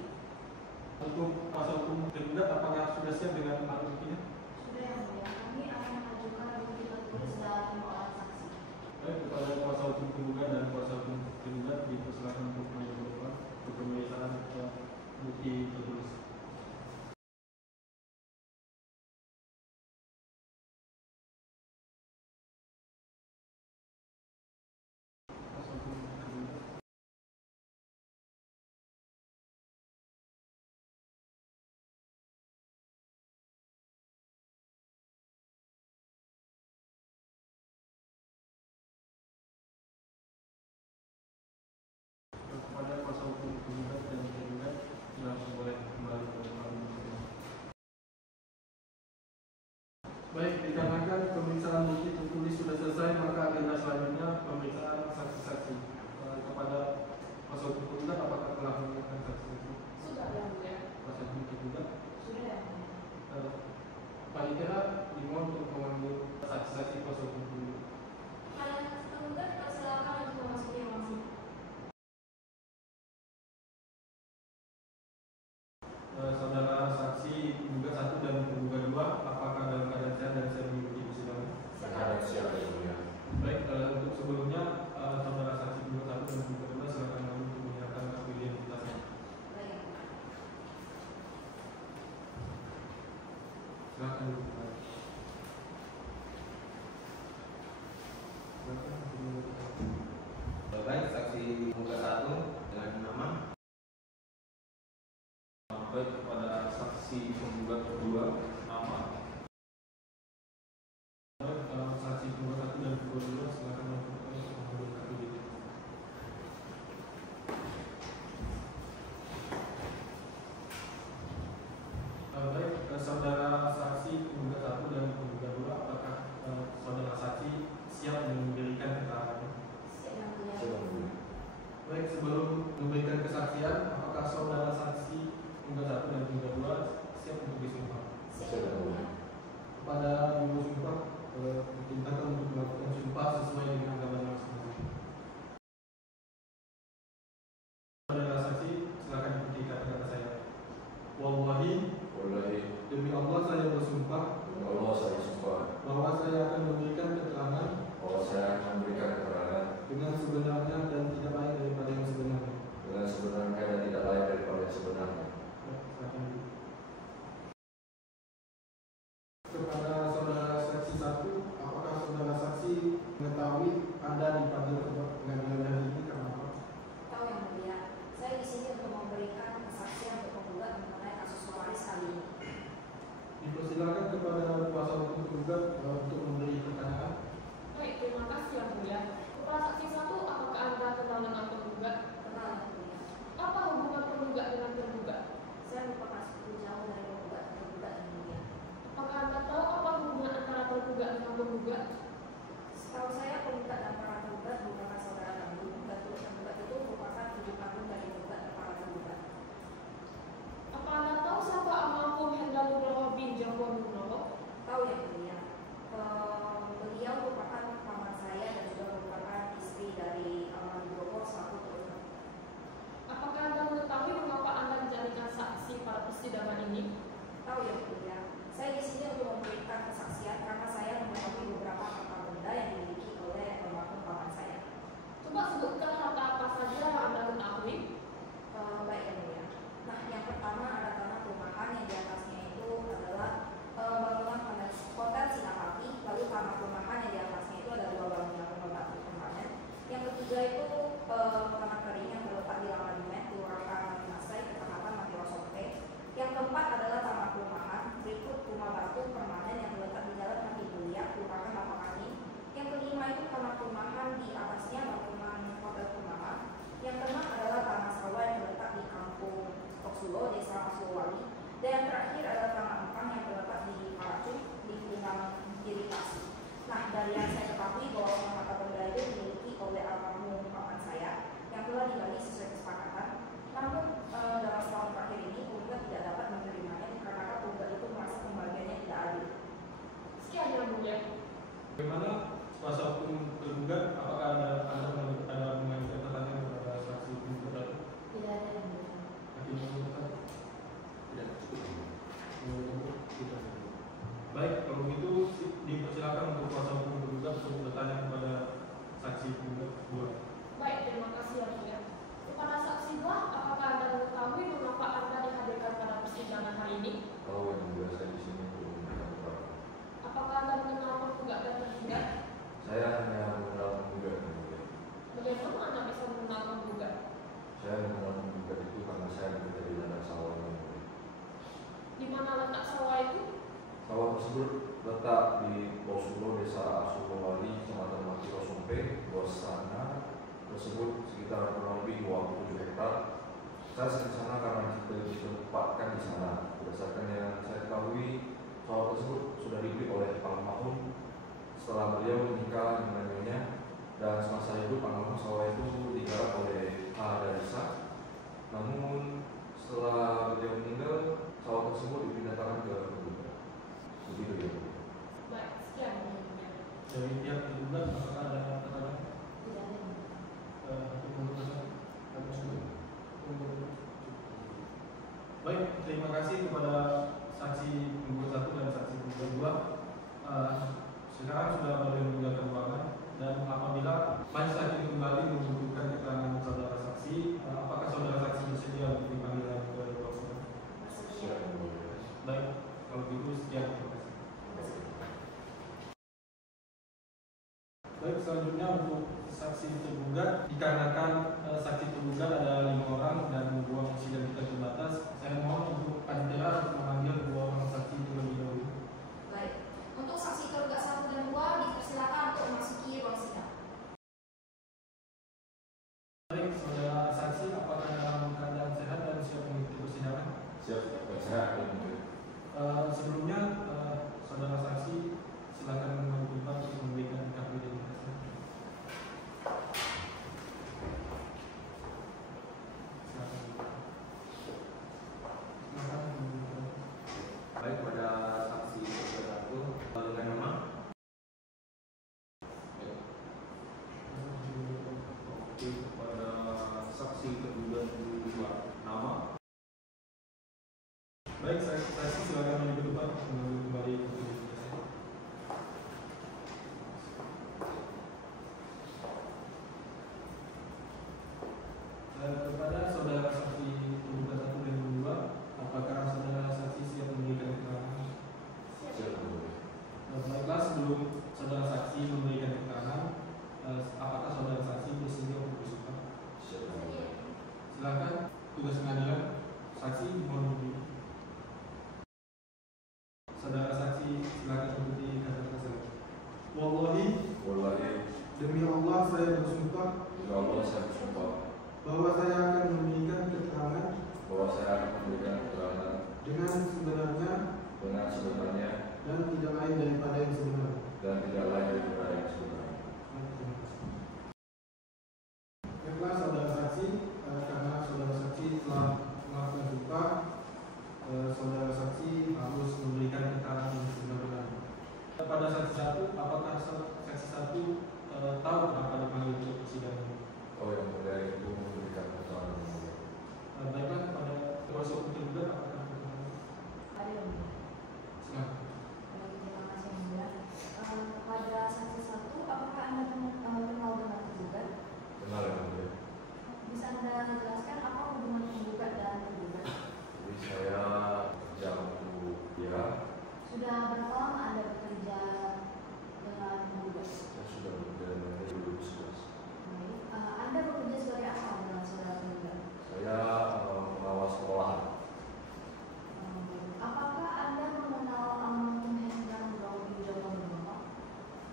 Untuk kuasa hukum tergugat apakah sudah siap dengan alat buktinya? Sudah, Yang Mulia. Kami akan mengajukan bukti tertulis dan 5 orang saksi. Baik, kepada kuasa hukum tergugat dan kuasa hukum tergugat dipersilakan untuk menyampaikan pemeriksaan bukti tertulis. Kepada kuasa hukum tergugat dan tergugat sudah boleh kembali ke depan. Baik, dikarenakan pemeriksaan bukti tertulis sudah selesai, maka agenda selanjutnya pemeriksaan saksi-saksi. Kepada kuasa hukum tergugat apakah telah menyiapkan saksi-saksi? Sudah, Yang Mulia. Kuasa hukum tergugat. Sudah, Yang Mulia. Panitia dimohon untuk memanggil saksi-saksi kuasa hukum tergugat. Pada saksi tergugat dipersilakan untuk memasuki ruang sidang. Saudara saksi penggugat 1 dan penggugat 2 apakah dalam keadaan sehat dan siap mengikuti persidangan? Sehat dan siap yang mulia. Baik, untuk sebelumnya saudara saksi penggugat 1 dan penggugat 2 silakan kami untuk menyerahkan kartu identitasnya. Silakan dulu. Baik, saksi penggugat 1 dengan nama. Baik, kepada saksi penggugat 2 nama. Baik, saksi penggugat 1 dan penggugat 2 silakan untuk mengambil kartu identitas. Baik, saudara saksi penggugat 1 dan penggugat 2 apakah saudara saksi siap memberikan keterangan? Siap, Yang Mulia. Siap yang mulia. Baik, sebelum memberikan kesaksian, apakah saudara saksi penggugat 1 dan penggugat 2 siap untuk disumpah? Siap yang mulia. Kepada ibu sumpah, diperintahkan untuk melakukan sumpah sesuai dengan agama masing-masing. Saudara saksi, silakan ikuti kata-kata saya. Wallahi, demi Allah saya bersumpah Demi Allah saya sumpah bahwa saya akan memberikan keterangan bahwa saya akan memberikan keterangan dengan sebenarnya dan tidak lain daripada yang sebenarnya. dengan sebenarnya dan tidak lain daripada yang sebenarnya. Silakan. Kepada saudara saksi 1, apakah saudara saksi mengetahui Anda dipanggil ke pengadilan hari ini karena apa? Tahu, Yang Mulia, saya di sini untuk memberikan kesaksian untuk penggugat mengenai kasus waris kali ini. Dipersilakan kepada kuasa hukum tergugat untuk memberi pertanyaan. Baik, terima kasih Yang Mulia. Kepala saksi 1, apakah Anda kenal dengan penggugat? Kenal, Yang Mulia. Apa hubungan penggugat dengan tergugat? Saya merupakan sepupu jauh dari penggugat Yang Mulia. Apakah Anda tahu apa hubungan antara tergugat dengan penggugat? Setahu saya penggugat dan para penggugat merupakan saudara kandung, dan penggugat itu merupakan ibu kandung dari penggugat dan para penggugat. Apa Anda tahu siapa almarhum Hendra Nugroho bin Joko Nugroho? Tahu, Yang Mulia. Bagaimana kuasa hukum tergugat? Apakah ada mengajukan pertanyaan kepada saksi penggugat? Tidak ada yang mulia. Hakim memutuskan? Tidak. Tidak. Baik, kalau begitu dipersilakan untuk kuasa hukum tergugat untuk bertanya kepada saksi penggugat dua. Baik, terima kasih yang mulia. Kepada saksi dua, apakah Anda mengetahui mengapa Anda dihadirkan pada persidangan hari ini? Kalau yang mulia saya di sini untuk memberikan keterangan. Apakah Anda mengenal penggugat dan tergugat? Saya hanya mengenal penggugat yang mulia. Bagaimana Anda bisa mengenal penggugat? Saya mengenal penggugat itu karena saya bekerja di ladang sawah yang mulia. Di mana letak sawah itu? Sawah tersebut letak di Posulo, Desa Asukowali, Kecamatan Mati Rosompe, Bosana tersebut sekitar kurang lebih 27 hektar. Saya sering sana karena ditempatkan di sana. Berdasarkan yang saya ketahui, sawah tersebut sudah dibeli oleh almarhum setelah beliau menikah dengan nyonya, dan semasa hidup almarhum sawah itu digarap oleh H. Darisa. Namun setelah beliau meninggal, sawah tersebut dipindahkan ke penggugat. Begitu ya. Baik, sekian yang mulia. Dari pihak tergugat, apakah ada pertanyaan? Tidak ada yang mulia. Hakim memutuskan? Baik, terima kasih kepada saksi penggugat 1 dan saksi penggugat 2. Sekarang sudah boleh meninggalkan ruangan, dan apabila majelis hakim kembali membutuhkan keterangan saudara saksi, apakah saudara saksi bersedia untuk dipanggil lagi ke ruangan? Baik, kalau begitu sekian. Terima kasih. Baik, selanjutnya untuk saksi tergugat, dikarenakan saksi tergugat ada 5 orang dan ruang sidang kita terbatas, saya mohon untuk panitia untuk memanggil 2 orang saksi terlebih dahulu. Baik, untuk saksi tergugat 1 dan 2 dipersilakan untuk memasuki ruang sidang. Baik, saudara saksi, apakah dalam keadaan sehat dan siap mengikuti persidangan? Siap, sehat. Sebelumnya, saudara saksi silakan mencoba untuk memberikan kartu identitasnya. Baik, pada saksi tergugat 1 dengan nama. Oke, kepada saksi tergugat 2 nama. Baik, saksi silakan maju ke depan mengambil kembali kartu identitasnya. Kepada saudara saksi tergugat 1 dan 2, apakah saudara saksi siap memberikan keterangan? Siap. Baiklah, sebelum saudara saksi memberikan keterangan, apakah saudara saksi bersedia untuk bersumpah? Siap. Silakan, tugas pengadilan, saksi mohon berdiri. Saudara saksi silakan ikuti kata-kata saya. Wallahi, demi Allah saya bersumpah bahwa saya akan memberikan keterangan dengan sebenarnya dan tidak lain daripada yang sebenar. Baiklah saudara saksi, karena saudara saksi telah melakukan sumpah, saudara saksi harus memberikan keterangan yang sebenar-benarnya. Pada saksi 1, apakah saksi 1 tahu kenapa dipanggil untuk persidangan? Oh, yang mulia itu memberikan keterangan. Baiklah, kepada kuasa hukum tergugat, apakah keterangan? Ada yang mulia. Silakan. Baik, terima kasih yang mulia. Pada saksi 1, apakah Anda kenal dengan tergugat? Kenal yang mulia. Bisa Anda jelaskan apa hubungan penggugat dan tergugat? Jadi saya kerja untuk dia. Sudah berapa lama Anda bekerja dengan penggugat? Saya sudah bekerja dengan dia 2011. Baik. Anda bekerja sebagai apa dengan saudara tergugat? Saya pengawas sekolahan. Apakah Anda mengenal almarhum Hendra Nugroho di Jawa Barat?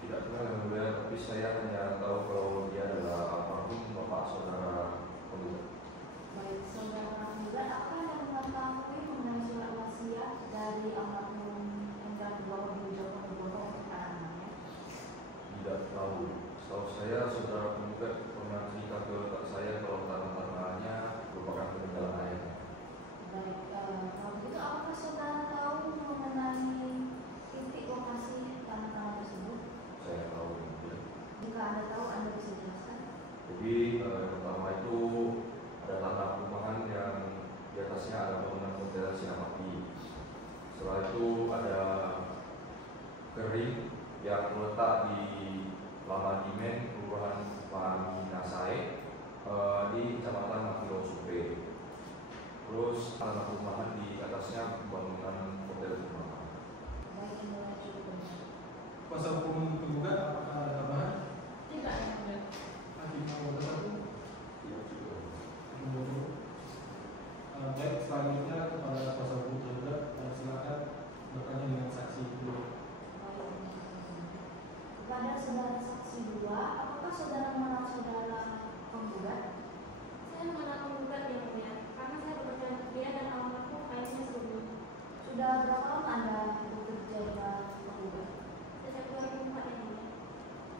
Tidak kenal yang mulia, tapi saya hanya tahu kalau dia adalah almarhum bapak saudara penggugat. Baik, saudara tergugat, apakah Anda mengetahui mengenai surat wasiat dari almarhum Hendra Nugroho saudara saksi 2, apakah saudara mengenal saudara penggugat? Saya mengenal penggugat yang mulia, karena saya bekerja untuk dia dan almarhum ayahnya sebelumnya. Sudah berapa lama Anda bekerja dengan penggugat? Sejak 2004 yang mulia.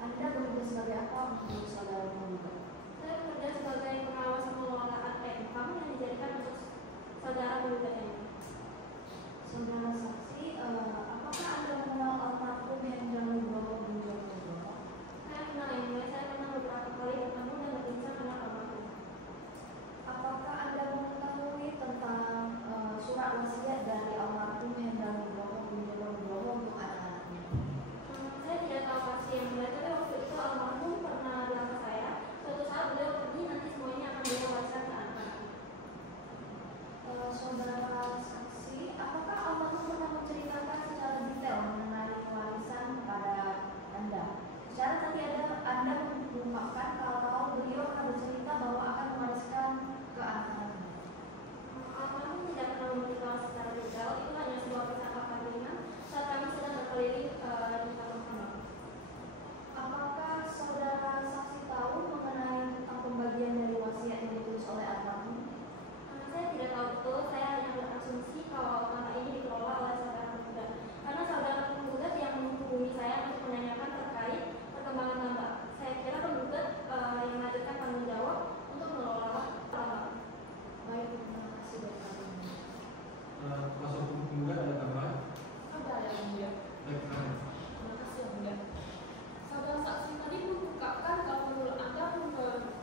Anda bekerja sebagai apa untuk saudara penggugat? Saya bekerja sebagai pengawas pengelola ATM bank yang dijadikan untuk saudara penggugat yang mulia. Saudara saksi, apakah Anda mengenal almarhum Hendra Nugroho Budijo? Saya kenal yang mulia, saya pernah beberapa kali bertemu dan berbincang dengan almarhum. Apakah Anda mengetahui tentang surat wasiat dari almarhum Hendra Nugroho Budijo untuk anak-anaknya? Saya tidak tahu pasti yang mulia, tapi waktu itu almarhum pernah bilang ke saya, suatu saat beliau pergi, nanti semuanya akan beliau wariskan ke anak-anak. Saudara saksi, apakah almarhum pernah menceritakan secara detail mengenai warisan kepada Anda? Secara tadi Anda mengungkapkan kalau beliau pernah bercerita bahwa akan mewariskan ke anak-anaknya. Almarhum tidak pernah memberitahu secara detail, itu hanya sebuah percakapan ringan saat kami sedang berkeliling di kantor kamar. Apakah saudara saksi tahu mengenai tentang pembagian dari wasiat yang ditulis oleh almarhum? Saya tidak tahu betul, saya hanya berasumsi kalau tanah ini dikelola oleh saudara penggugat. Karena saudara penggugat yang menghubungi saya untuk menanyakan terkait perkembangan tambak. Saya kira penggugat yang mengajukan tanggung jawab untuk mengelola tambak. Baik, terima kasih Bapak. Masuk penggugat ada tambahan? Ada yang mulia. Baik, Terima kasih yang mulia. Saudara saksi tadi mengungkapkan kalau menurut Anda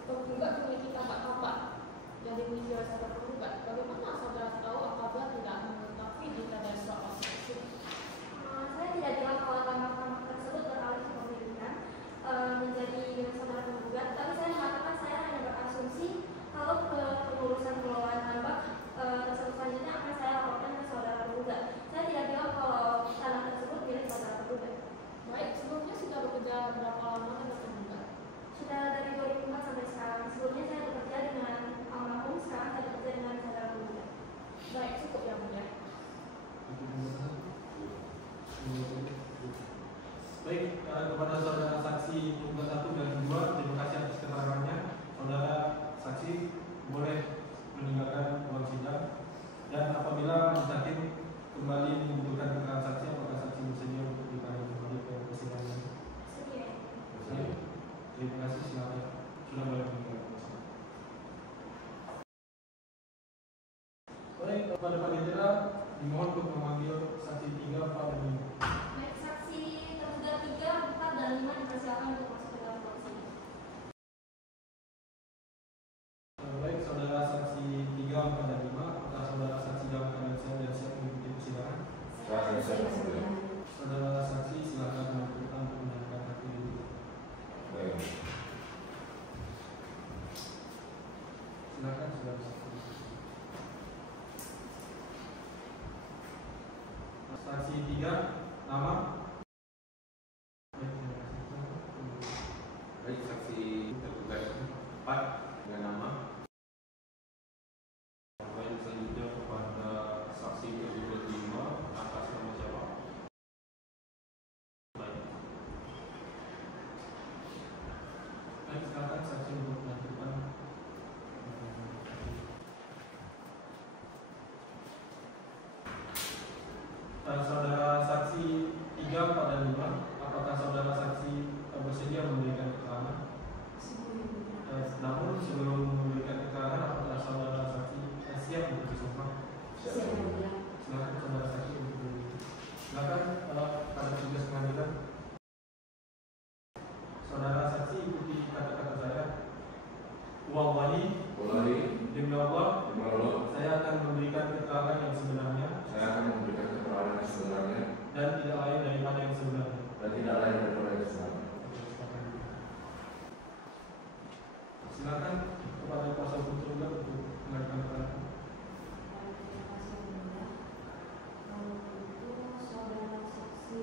penggugat memiliki tambak-tambak yang dimiliki oleh saudara penggugat. Bagaimana saudara tahu apabila tidak mengetahui jika ada surat wasiat tersebut? Saya tidak bilang kalau tambak-tambak tersebut beralih kepemilikan menjadi milik saudara penggugat, tapi saya mengatakan saya hanya berasumsi kalau pengurusan pengelolaan tambak tersebut selanjutnya akan saya laporkan ke saudara penggugat. Saya tidak bilang kalau tanah tersebut milik saudara penggugat. Baik, sebelumnya sudah bekerja berapa lama dengan penggugat? Sudah dari 2004 sampai sekarang. Sebelumnya saya bekerja dengan almarhum, sekarang saya bekerja dengan saudara penggugat. Baik, cukup yang mulia. Baik, kepada saudara saksi penggugat 1 dan 2, terima kasih atas keterangannya. Saudara saksi boleh meninggalkan ruang sidang, dan apabila majelis hakim kembali membutuhkan keterangan saksi, apakah saksi bersedia untuk dipanggil kembali ke persidangan? Sedia. Terima kasih, silakan. Sudah boleh meninggalkan persidangan. Baik, kepada panitia dimohon untuk memanggil saksi 3, 4, dan 5. Baik, saksi terduga 3, 4, dan 5 dipersilakan untuk masuk ke dalam ruang sidang. Baik, saudara saksi 3, 4, dan 5, apakah saudara saksi dalam keadaan sehat dan siap mengikuti persidangan? Saudara saksi silakan menentukan untuk menyampaikan hati dulu. Silakan saudara saksi. Saksi 3, nama? Baik, saksi terduga 4 dengan nama. Baik, selanjutnya kepada saksi terduga 5 atas nama siapa? Baik, silakan saksi untuk menentukan. Saudara saksi 3, 4, dan 5, apakah saudara saksi bersedia memberikan keterangan? Namun sebelum memberikan keterangan, apakah saudara saksi siap untuk disumpah? Silakan saudara saksi untuk silakan pada tugas pengadilan. Saudara saksi ikuti kata-kata saya. Wallahi, demi Allah, saya akan memberikan keterangan yang sebenarnya. Dan tidak lain daripada yang sebenarnya. Silakan kepada kuasa hukum terduga untuk mengajukan keterangan. Terima kasih yang mulia. Kalau begitu saudara saksi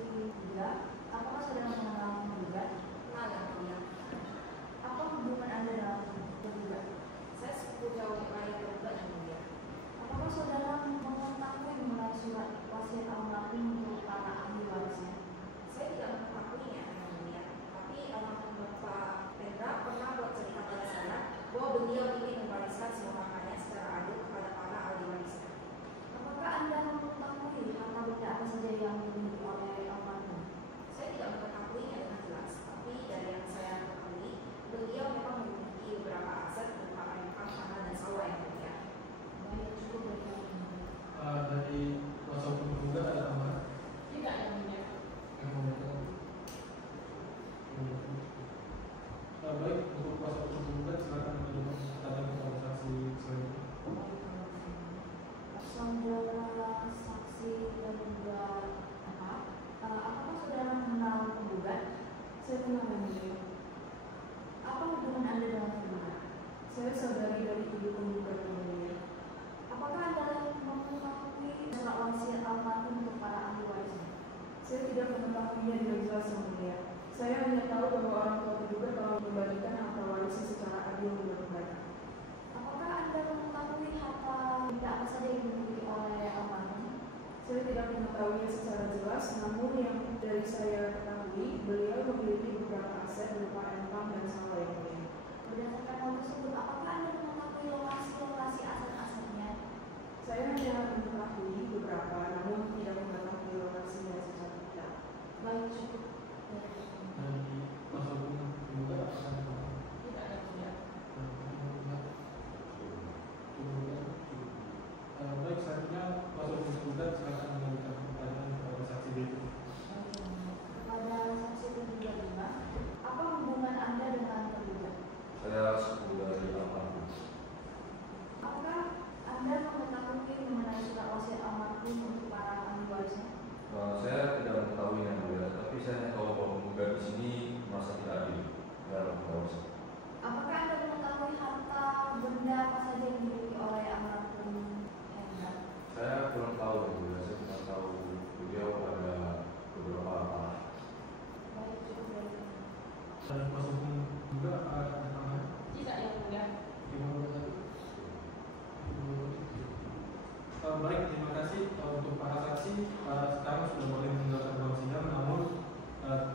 Saya tidak mengetahuinya dengan jelas yang mulia. Saya hanya tahu bahwa orang tua terduga telah membagikan harta warisan secara adil menurut mereka. Apakah Anda mengetahui harta benda apa saja yang dimiliki oleh almarhum? Saya tidak mengetahuinya secara jelas, namun yang dari saya ketahui, beliau memiliki beberapa aset berupa empang dan sawah yang mulia. Berdasarkan hal tersebut, apakah Anda mengetahui lokasi aset-asetnya? Saya hanya mengetahui beberapa, namun tidak mengetahui lokasinya secara detail. Baik, cukup. Dan di kuasa hukum juga akan Tidak ada punya. Baik, selanjutnya kuasa hukum tergugat silakan mengajukan pertanyaan kepada saksi berikut. Kepada saksi terduga 5, apa hubungan Anda dengan terduga? Saya sepupu dari almarhum. Apakah Anda mengetahui mengenai surat wasiat almarhum untuk para ahli warisnya? Saya tidak mengetahui yang mulia, tapi saya tahu bahwa penggugat di sini merasa tidak adil dalam proses. Apakah Anda mengetahui harta benda apa saja yang dimiliki oleh almarhum Hendra? Saya kurang tahu yang mulia, saya cuma tahu beliau ada beberapa tanah. Baik, cukup dari ini. Dan kuasa hukum juga ada tambahan. Tidak yang mulia. Baik, terima kasih untuk para saksi. Sekarang sudah boleh meninggalkan ruang sidang, namun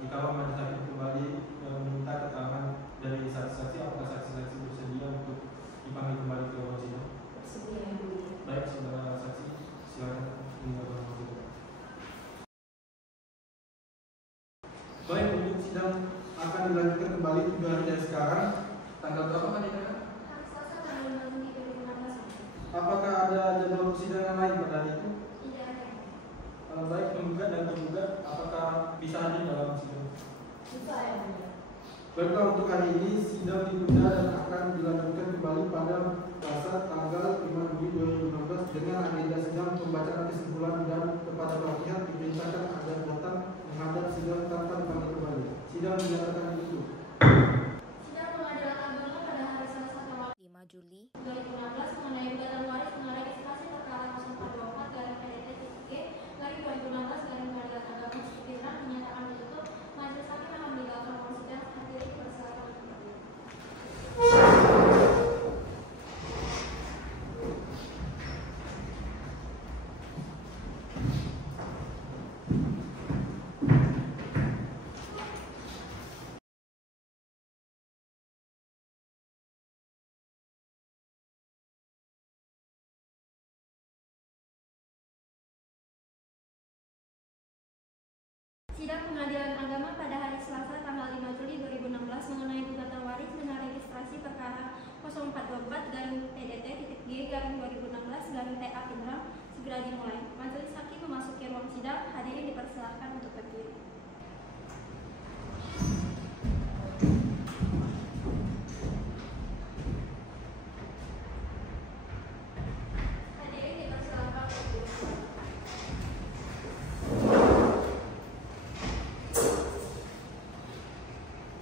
jika majelis hakim kembali meminta keterangan dari saksi-saksi, apakah saksi-saksi bersedia untuk dipanggil kembali ke ruang sidang? Bersedia yang mulia. Baik, saudara saksi, silakan meninggalkan ruang sidang. Baik, untuk sidang akan dilanjutkan kembali 3 hari dari sekarang. Tanggal berapa kan ini? Hari Selasa tanggal 5 Juni 2016. Apakah ada jadwal persidangan lain pada hari itu? Tidak ada. Baik, penggugat dan tergugat, apakah bisa hadir dalam sidang? Bisa yang mulia. Baiklah, untuk hari ini sidang ditunda dan akan dilanjutkan kembali pada Selasa tanggal 5 Juli 2016 dengan agenda sidang pembacaan kesimpulan dan kepada para pihak diperintahkan agar datang menghadap sidang tanpa dipanggil kembali. Sidang dinyatakan ditutup. Sidang pengadilan agama pada hari Selasa tanggal 5 Juli 2016 mengenai gugatan waris dengan registrasi perkara 0424/P-2016/Pengadilan Agama Sudirman dinyatakan ditutup. Majelis hakim akan meninggalkan ruang sidang. Hadirin dipersilakan untuk berdiri. Sidang Pengadilan Agama pada hari Selasa tanggal 5 Juli 2016 mengenai gugatan waris dengan registrasi perkara 0424-PDT-G-2016-TA Pindrang segera dimulai. Majelis hakim memasuki ruang sidang. Hadirin dipersilakan untuk berdiri. Hadirin dipersilakan untuk duduk.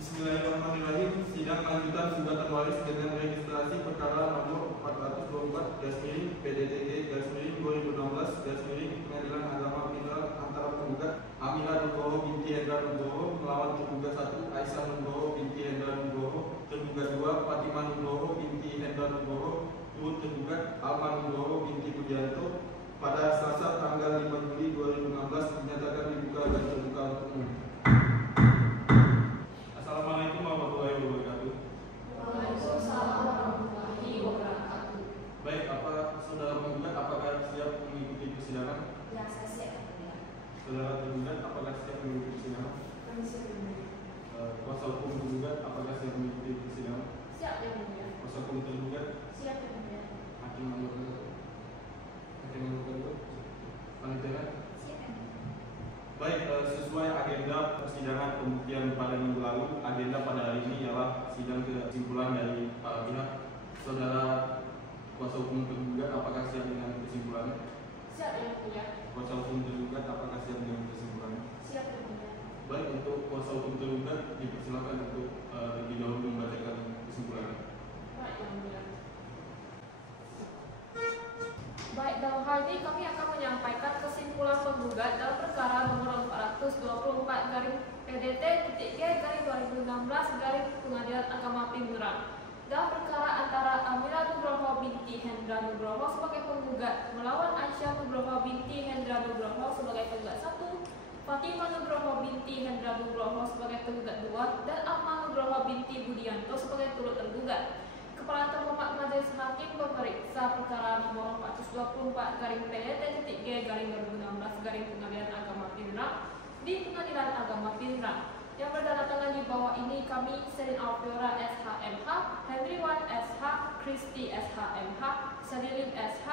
Bismillahirrahmanirrahim. Sidang lanjutan gugatan waris dengan registrasi perkara nomor 424-PDTG-2016-Pengadilan Agama Pindrang antara penggugat Aminah Nugroho binti Hendra Nugroho melawan tergugat 1 Aisyah Nugroho binti Hendra Nugroho, tergugat 2 Fatimah Nugroho binti Hendra Nugroho, turut tergugat Alma Nugroho binti Pujianto pada Selasa tanggal 5 Juli 2016 dinyatakan dibuka dan terbuka untuk umum. Assalamualaikum warahmatullahi wabarakatuh. Waalaikumsalam warahmatullahi wabarakatuh. Baik, apa saudara penggugat apakah siap mengikuti persidangan? Ya, saya siap yang mulia. Saudara tergugat apakah siap mengikuti persidangan? Kami siap yang mulia. Kuasa hukum tergugat apakah siap mengikuti persidangan? Siap yang mulia. Kuasa hukum tergugat, Siap yang mulia. hakim nomor 2. Hakim nomor 2. Panitia. Siap yang mulia. Baik, sesuai agenda persidangan pembuktian pada minggu lalu, agenda pada hari ini ialah sidang kesimpulan dari para pihak. Saudara kuasa hukum tergugat apakah siap dengan kesimpulannya? Siap yang mulia. Kuasa hukum tergugat apakah siap dengan kesimpulannya? Siap yang mulia. Baik, untuk kuasa hukum tergugat dipersilakan untuk lebih dahulu membacakan kesimpulannya. Baik yang mulia. Baik, dalam hal ini kami akan menyampaikan kesimpulan penggugat dalam perkara nomor Pindrang. Dan perkara antara Amira Nugroho binti Hendra Nugroho sebagai penggugat melawan Aisyah Nugroho binti Hendra Nugroho sebagai penggugat 1, Fatimah Nugroho binti Hendra Nugroho sebagai penggugat 2, dan Alma Nugroho binti Budianto sebagai turut tergugat. Kepala Terhormat Majelis Hakim memeriksa perkara nomor 424/PDT.G/2016 Pengadilan Agama Pindrang di Pengadilan Agama Pindrang. Yang bertanda di bawah ini kami Selin Alfiora SH.MH, Henry Wan SH, Kristi SH.MH, Sadilin SH,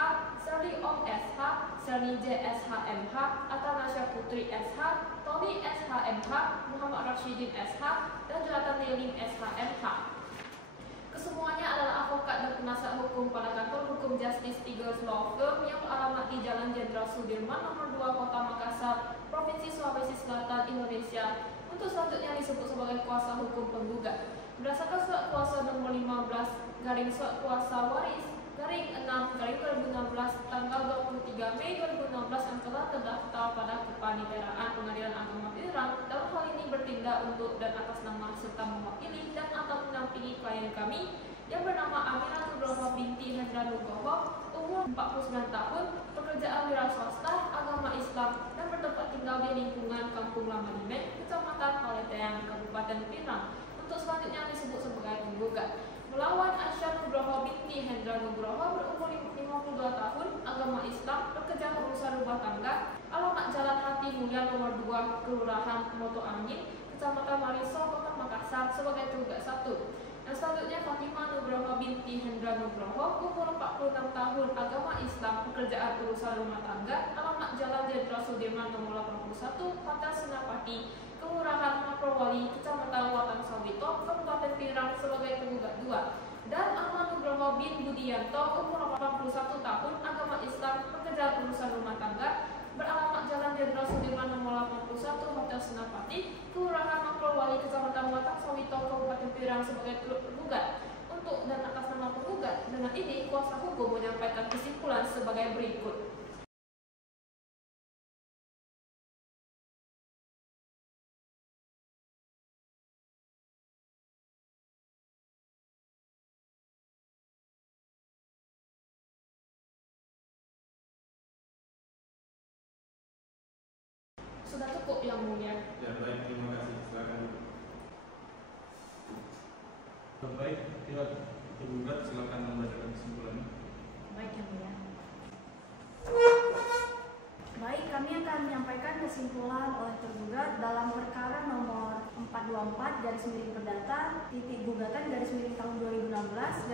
Serli Om SH, Serni J SH.MH, Atanasya Putri SH, Tony SH.MH, Muhammad Rashidin SH, dan Jonathan Nelim SH.MH. Kesemuanya adalah advokat dan penasihat hukum pada kantor hukum Justice Tigers Law Firm yang beralamat di Jalan Jenderal Sudirman nomor 2 Kota Makassar, Provinsi Sulawesi Selatan, Indonesia. Untuk selanjutnya disebut sebagai kuasa hukum penggugat. Berdasarkan surat kuasa nomor 15 surat kuasa waris 6/2016 tanggal 23 Mei 2016 yang telah terdaftar pada Kepaniteraan Pengadilan Agama Pindrang, dalam hal ini bertindak untuk dan atas nama serta mewakili dan atau mendampingi klien kami yang bernama Amira Nugroho binti Hendra Nugroho, umur 49 tahun, pekerjaan wira swasta, agama Islam, dan bertempat tinggal di lingkungan Kampung Lama Dimek, Kecamatan Paleteang, Kabupaten Pindrang. Untuk selanjutnya disebut sebagai penggugat melawan Aisyah Nugroho binti Hendra Nugroho, berumur 52 tahun, agama Islam, pekerjaan urusan rumah tangga, alamat Jalan Hati Mulia nomor 2, Kelurahan Moto Angin, Kecamatan Marisol, Kota Makassar, sebagai penggugat 1. Yang selanjutnya Fatimah Nugroho binti Hendra Nugroho, umur 46 tahun, agama Islam, pekerjaan urusan rumah tangga, alamat Jalan Jenderal Sudirman nomor 81, Hotel Senapati, Kelurahan Makrowali, Kecamatan Watan Sawito, Kabupaten Pindrang, sebagai penggugat 2. Dan Alma Nugroho bin Budianto, umur 81 tahun, agama Islam, pekerjaan urusan rumah tangga, beralamat Jalan Jenderal Sudirman nomor 81, Hotel Senapati, Kelurahan Makrowali, Kecamatan Watan Sawito, Kabupaten Pindrang, sebagai penggugat. Untuk dan atas nama penggugat, dengan ini kuasa hukum menyampaikan kesimpulan sebagai berikut. Sudah cukup yang mulia. Ya baik, terima kasih. Silakan. Baik, pihak tergugat silakan membacakan kesimpulannya. Baik yang mulia. Baik, kami akan menyampaikan kesimpulan oleh tergugat dalam perkara nomor 424/Perdata-Gugatan-tahun 2016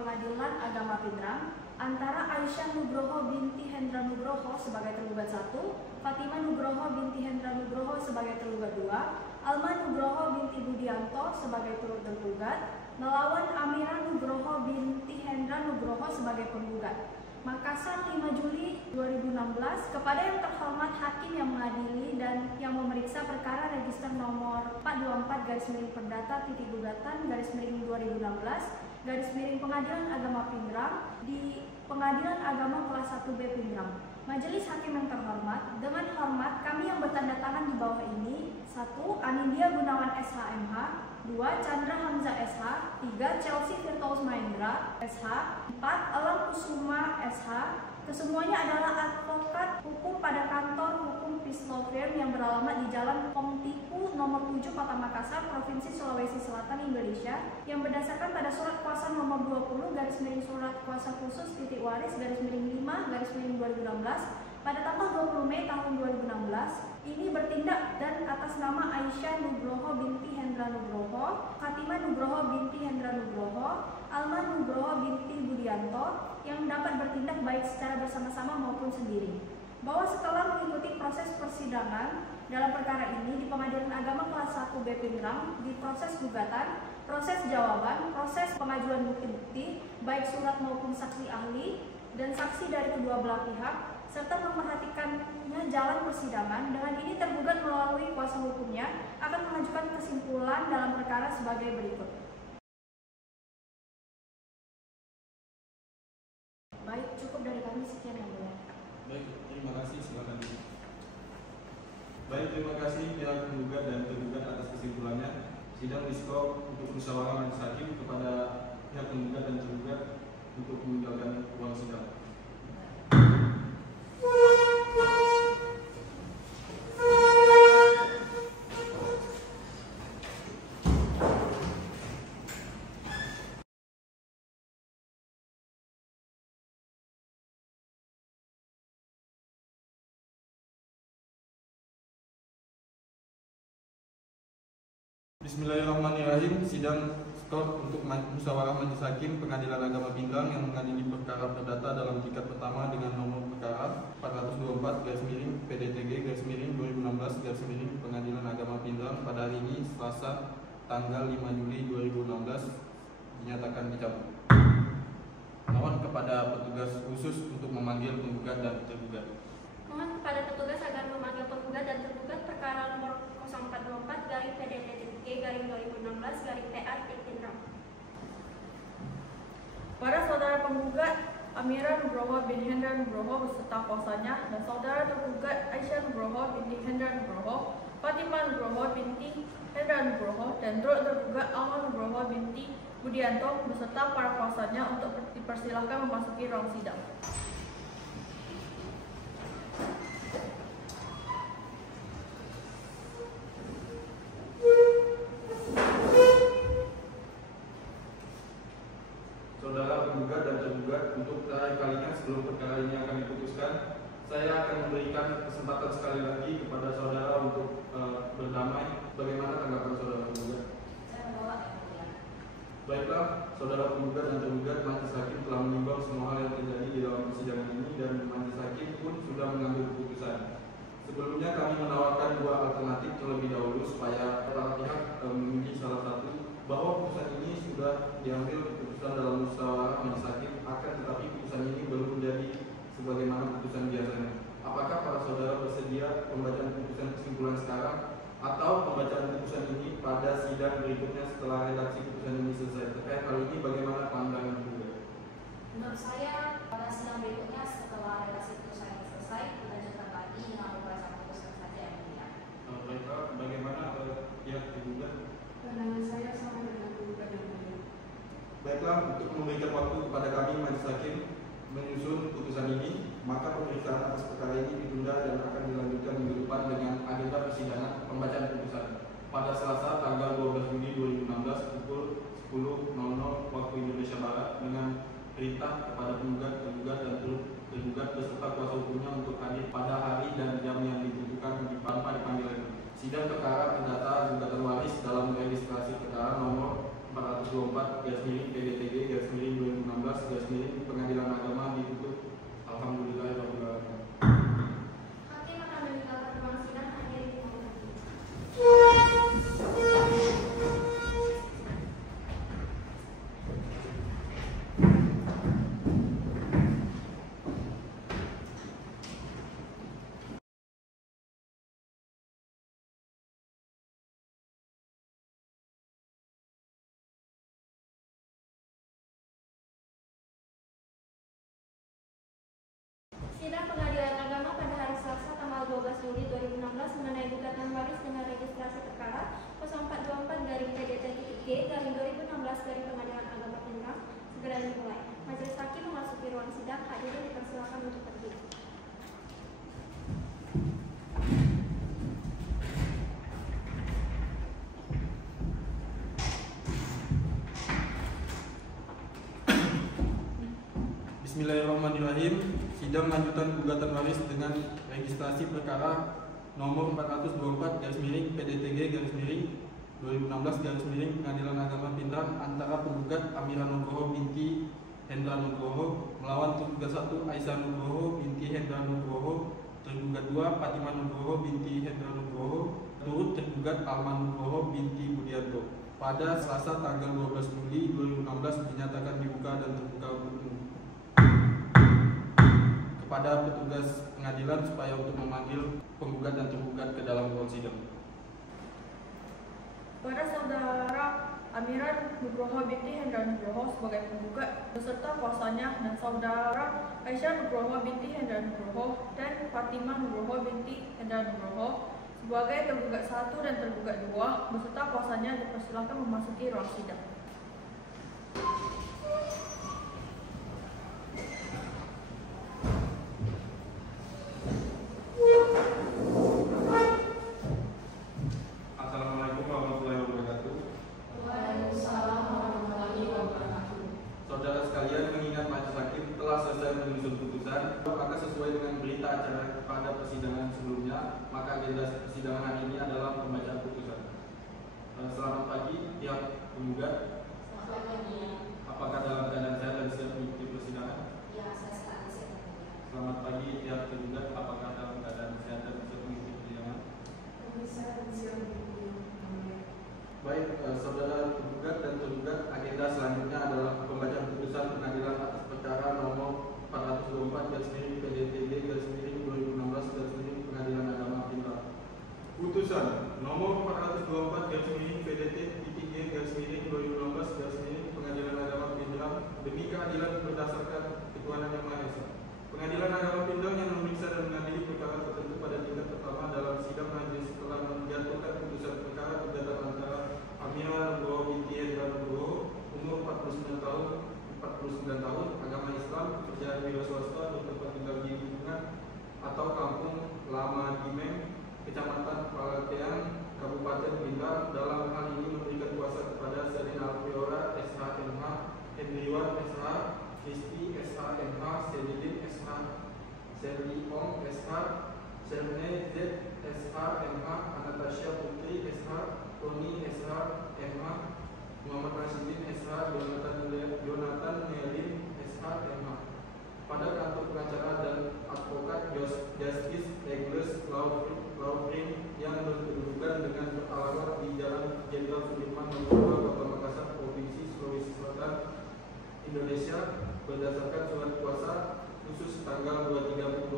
Pengadilan Agama Pindrang antara Aisyah Nugroho binti Hendra Nugroho sebagai tergugat 1, Fatimah Nugroho binti Hendra Nugroho sebagai tergugat 2, Alma Nugroho binti Budianto sebagai turut tergugat melawan Amira Nugroho binti Hendra Nugroho sebagai penggugat. Makassar 5 Juli 2016 kepada yang terhormat hakim yang mengadili dan yang memeriksa perkara register nomor 424/Perdata-Gugatan-2016 Pengadilan Agama Pindrang di Pengadilan Agama Kelas 1B Pindrang. Majelis Hakim yang terhormat, dengan hormat kami yang bertanda tangan di bawah ini: 1. Anindya Gunawan SH.MH, 2. Chandra Hamzah SH, 3. Chelsea Firdaus Mahendra SH, 4. Alam Kusuma SH. Kesemuanya adalah advokat hukum pada kantor hukum Peace Law Firm yang beralamat di Jalan Pongtiku nomor 7 Kota Makassar, Provinsi Sulawesi Selatan, Indonesia, yang berdasarkan pada surat kuasa nomor 20 surat kuasa khusus /5/2016 pada tanggal 20 Mei tahun 2016 ini bertindak dan atas nama Aisyah Nugroho binti Hendra Nugroho, Fatimah Nugroho binti Hendra Nugroho, Alma Nugroho binti Budianto yang dapat bertindak baik secara bersama-sama maupun sendiri. Bahwa setelah mengikuti proses persidangan dalam perkara ini di Pengadilan Agama Kelas 1B Pindrang, di proses gugatan, proses jawaban, proses pengajuan bukti-bukti, baik surat maupun saksi ahli dan saksi dari kedua belah pihak, serta memperhatikannya jalan persidangan, dengan ini tergugat melalui kuasa hukumnya akan mengajukan kesimpulan dalam perkara sebagai berikut. Baik, cukup dari kami, sekian yang mulia. Baik, terima kasih. Silakan. Baik, terima kasih pihak penggugat dan tergugat atas kesimpulannya. Sidang diskor untuk musyawarah majelis hakim kepada pihak penggugat dan tergugat untuk meninggalkan ruang sidang. Bismillahirrahmanirrahim. Sidang skor untuk musyawarah majelis hakim Pengadilan Agama Pindrang yang mengadili perkara perdata dalam tingkat pertama dengan nomor perkara 424/PDTG/2016/, Pengadilan Agama Pindrang pada hari ini Selasa tanggal 5 Juli 2016 dinyatakan dicabut. Mohon kepada petugas khusus untuk memanggil penggugat dan tergugat. Mohon kepada petugas agar memanggil penggugat dan tergugat perkara nomor 0424/PDTG/2016/PA Pindrang. Para saudara penggugat Amira Nugroho bin Hendra Nugroho beserta kuasanya dan saudara tergugat Aisyah Nugroho binti Hendra Nugroho, Fatimah Nugroho binti Hendra Nugroho, dan turut tergugat Alma Nugroho binti Budianto beserta para kuasanya untuk dipersilahkan memasuki ruang sidang. Saudara penggugat dan tergugat, untuk terakhir kalinya sebelum perkara ini akan diputuskan, saya akan memberikan kesempatan sekali lagi kepada saudara untuk berdamai. Bagaimana tanggapan saudara penggugat? Saya menolak yang mulia. Baiklah, saudara penggugat dan tergugat, majelis hakim telah menimbang semua hal yang terjadi di dalam persidangan ini dan majelis hakim pun sudah mengambil keputusan. Sebelumnya kami menawarkan dua alternatif terlebih dahulu supaya para pihak memilih salah satu, bahwa putusan ini sudah diambil keputusan dalam musyawarah majelis hakim, akan tetapi putusan ini belum jadi sebagaimana putusan biasanya. Apakah para saudara bersedia pembacaan putusan kesimpulan sekarang atau pembacaan putusan ini pada sidang berikutnya setelah redaksi putusan ini selesai? Terkait hal ini bagaimana pandangan penggugat? Menurut saya, pada sidang berikutnya setelah redaksi putusan ini selesai, dilanjutkan lagi dengan pembacaan putusan saja yang mulia. Baiklah, bagaimana pihak tergugat? Pandangan saya sama dengan penggugat yang mulia. Baiklah, untuk memberikan waktu kepada kami majelis hakim menyusun putusan ini, maka pemeriksaan atas perkara ini ditunda dan akan dilanjutkan minggu depan dengan agenda persidangan pembacaan putusan pada Selasa tanggal 12 Juli 2016 pukul 10.00 waktu Indonesia Barat, dengan perintah kepada penggugat, tergugat dan tergugat beserta kuasa hukumnya untuk hadir pada hari dan jam yang ditentukan tanpa dipanggil lagi. Sidang perkara perdata gugatan waris dalam registrasi perkara nomor 424/PDTG/2016/, Pengadilan Agama ditutup. Alhamdulillahirrahmanirrahim. Hakim akan meninggalkan ruang sidang. Hadirin dimohon berdiri. Sidang Pengadilan Agama pada hari Selasa tanggal 12 Juli 2016 mengenai gugatan waris dengan registrasi perkara 0424/PDTG/2016 Pengadilan Agama Pindrang segera dimulai. Majelis hakim memasuki ruang sidang. Hadirin dipersilakan untuk berdiri. Bismillahirrahmanirrahim. Sidang lanjutan gugatan waris dengan registrasi perkara nomor 424/PDTG/2016/ Pengadilan Agama Pindrang antara penggugat Amira Nugroho binti Hendra Nugroho melawan tergugat 1 Aisyah Nugroho binti Hendra Nugroho, tergugat 2 Fatimah Nugroho binti Hendra Nugroho, turut tergugat Alma Nugroho binti Budianto. Pada Selasa tanggal 12 Juli 2016 dinyatakan dibuka dan terbuka untuk umum. Kepada petugas pengadilan supaya untuk memanggil penggugat dan tergugat ke dalam ruang sidang. Pada saudara Amira Nugroho binti Hendra Nugroho sebagai penggugat beserta kuasanya dan saudara Aisyah Nugroho binti Hendra Nugroho dan Fatimah Nugroho binti Hendra Nugroho Sebagai tergugat 1 dan tergugat 2 beserta kuasanya dipersilakan memasuki ruang sidang. Assalamualaikum warahmatullahi wabarakatuh. Waalaikumsalam warahmatullahi wabarakatuh. Saudara sekalian, mengingat majelis hakim telah selesai menyusun putusan, maka sesuai dengan berita acara pada persidangan sebelumnya, maka agenda persidangan hari ini adalah pembacaan putusan. Selamat pagi pihak penggugat. Selamat pagi. Apakah dalam keadaan sehat dan siap mengikuti persidangan? Ya, saya sekarang siap. Selamat pagi pihak penggugat. Apakah dalam keadaan sehat dan siap mengikuti persidangan? Saya siap mengikuti. Baik, saudara tergugat dan tergugat, agenda selanjutnya adalah pembacaan putusan pengadilan atas perkara nomor 424/PDTG/2016/Pengadilan Agama Pintar. Putusan nomor 424/PDT-G/2016/Pengadilan Agama Pintar demi keadilan berdasarkan ketuhanan yang Maha Esa. Pengadilan Agama Pintar yang memeriksa dan mengadili perkara tertentu pada tingkat pertama dalam sidang majelis telah menjatuhkan putusan perkara gugatan antara Amira Nugroho binti Hendra Nugroho, umur 49 tahun, agama Islam, pekerjaan wira swasta, bertempat tinggal di lingkungan atau kampung Lama Dimeng, Kecamatan Palatean, Kabupaten Pintar, dalam hal ini memberikan kuasa kepada Serina Alfiora SH.MH, Hendriwan SH, Kristi SH.MH, Selidin SH, Serliong SH, Serne Z SH.MH, Anastasia Putri SH, Tony SH.MH, Muhammad Rasidin SH, Jonathan Melin SH.MH. Pada kantor pengacara dan advokat Justice Egles Laufring yang berkedudukan dengan beralamat di Jalan Jenderal Sudirman Nomor 2, Kota Makassar, Provinsi Sulawesi Selatan, Indonesia, berdasarkan surat kuasa khusus tanggal 23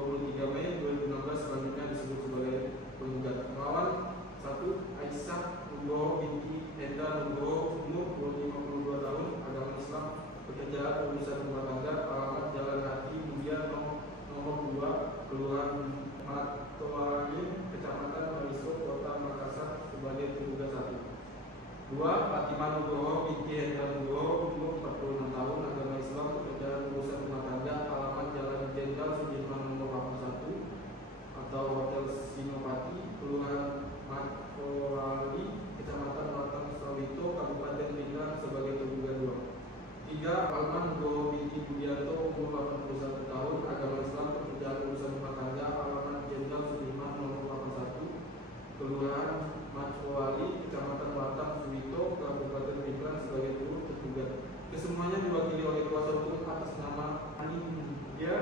Mei 2016 selanjutnya disebut sebagai penggugat. Melawan 1. Aisyah Nugroho binti Hendra Nugroho, umur 52 tahun, agama Islam, pekerjaan urusan rumah tangga, alamat Jalan Hati Mulia nomor 2, Kelurahan Matoangin, Kecamatan Mariso, Kota Makassar, sebagai tergugat 1. 2. Fatimah Nugroho binti Hendra Nugroho, umur 46 tahun, agama Islam, pekerjaan urusan rumah tangga, alamat Jalan Jenderal Sudirman nomor 81 atau Hotel Sinopati, Kelurahan Matoali, Kecamatan Batang Sawito, Kabupaten Pintar, sebagai tergugat 2. 3. Alman Nugroho binti Budianto, umur 81 tahun, agama Islam, pekerjaan urusan rumah tangga, alamat Jenderal Sudirman nomor 81, Kelurahan Matoali, Kecamatan Batang Sawito, Kabupaten Pintar, sebagai turut tergugat. Kesemuanya diwakili oleh kuasa hukum atas nama Anindya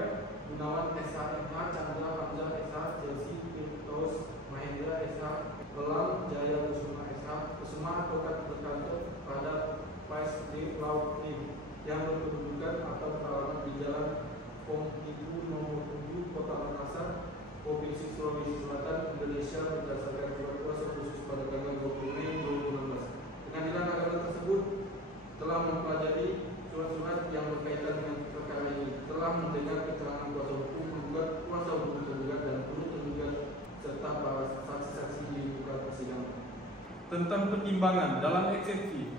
Gunawan SH.MH, Chandra Hamzah SH, Chelsea Firdaus Mahendra SH, Elang Jaya Kusuma SH, Kusuma advokat berkantor pada Vice Laufring yang berkedudukan atau beralamat di Jalan Pongkibu nomor 7, Kota Makassar, Provinsi Sulawesi Selatan, Indonesia, berdasarkan surat kuasa khusus pada tanggal 20 Mei 2016. Pengadilan agama tersebut telah mempelajari surat-surat yang berkaitan dengan perkara ini, telah mendengar keterangan kuasa hukum penggugat, kuasa hukum tergugat, dan turut tergugat serta para saksi-saksi di muka persidangan. Tentang pertimbangan dalam eksepsi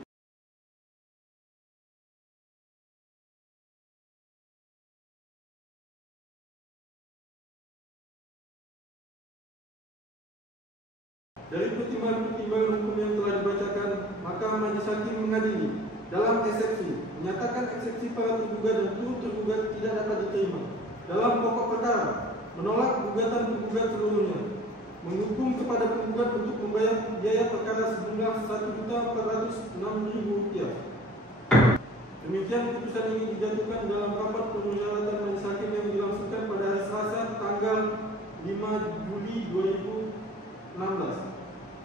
dari pertimbangan hukum yang telah dibacakan, maka majelis hakim mengadili dalam eksepsi menyatakan eksepsi para tergugat dan turut tergugat tidak dapat diterima. Dalam pokok perkara, menolak gugatan tergugat seluruhnya, menghukum kepada penggugat untuk membayar biaya perkara sejumlah Rp1.406.000. Demikian putusan ini dijatuhkan dalam rapat permusyawaratan majelis hakim yang dilangsungkan pada hari Selasa tanggal 5 Juli 2016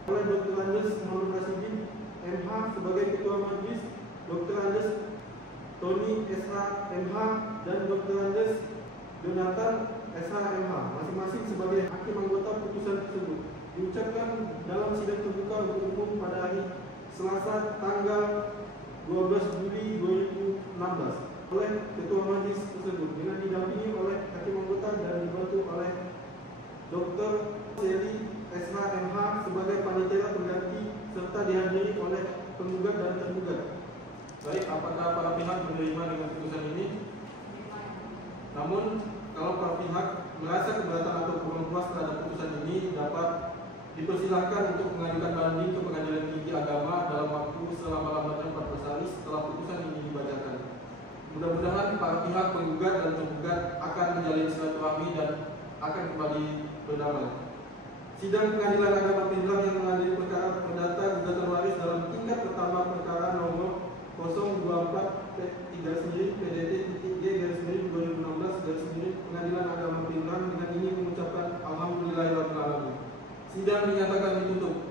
oleh Dr. Andes Muhammad Rasidin MH sebagai Ketua Majelis, Dr. Andes Tony SH MH dan Dr. Andes Jonathan SH MH masing-masing sebagai hakim anggota putusan tersebut diucapkan dalam sidang terbuka untuk umum pada hari Selasa tanggal 12 Juli 2016 oleh Ketua Majelis tersebut dengan didampingi oleh hakim anggota dan dibantu oleh Dr. Seli SHMH sebagai panitia pengganti serta dihadiri oleh penggugat dan tergugat. Baik, apakah para pihak menerima dengan putusan ini? Namun, kalau para pihak merasa keberatan atau kurang puas terhadap putusan ini, dapat dipersilahkan untuk mengajukan banding ke Pengadilan Tinggi Agama dalam waktu selama-lamanya 14 hari setelah putusan ini dibacakan. Mudah-mudahan para pihak penggugat dan tergugat akan menjalin silaturahmi dan akan kembali berdamai. Sidang Pengadilan Agama Pindrang yang mengadili perkara perdata gugatan waris dalam tingkat pertama perkara nomor 024-PDT-G-2016 Pengadilan Agama Pindrang dengan ini mengucapkan alhamdulillahirabbil alamin. Sidang dinyatakan ditutup.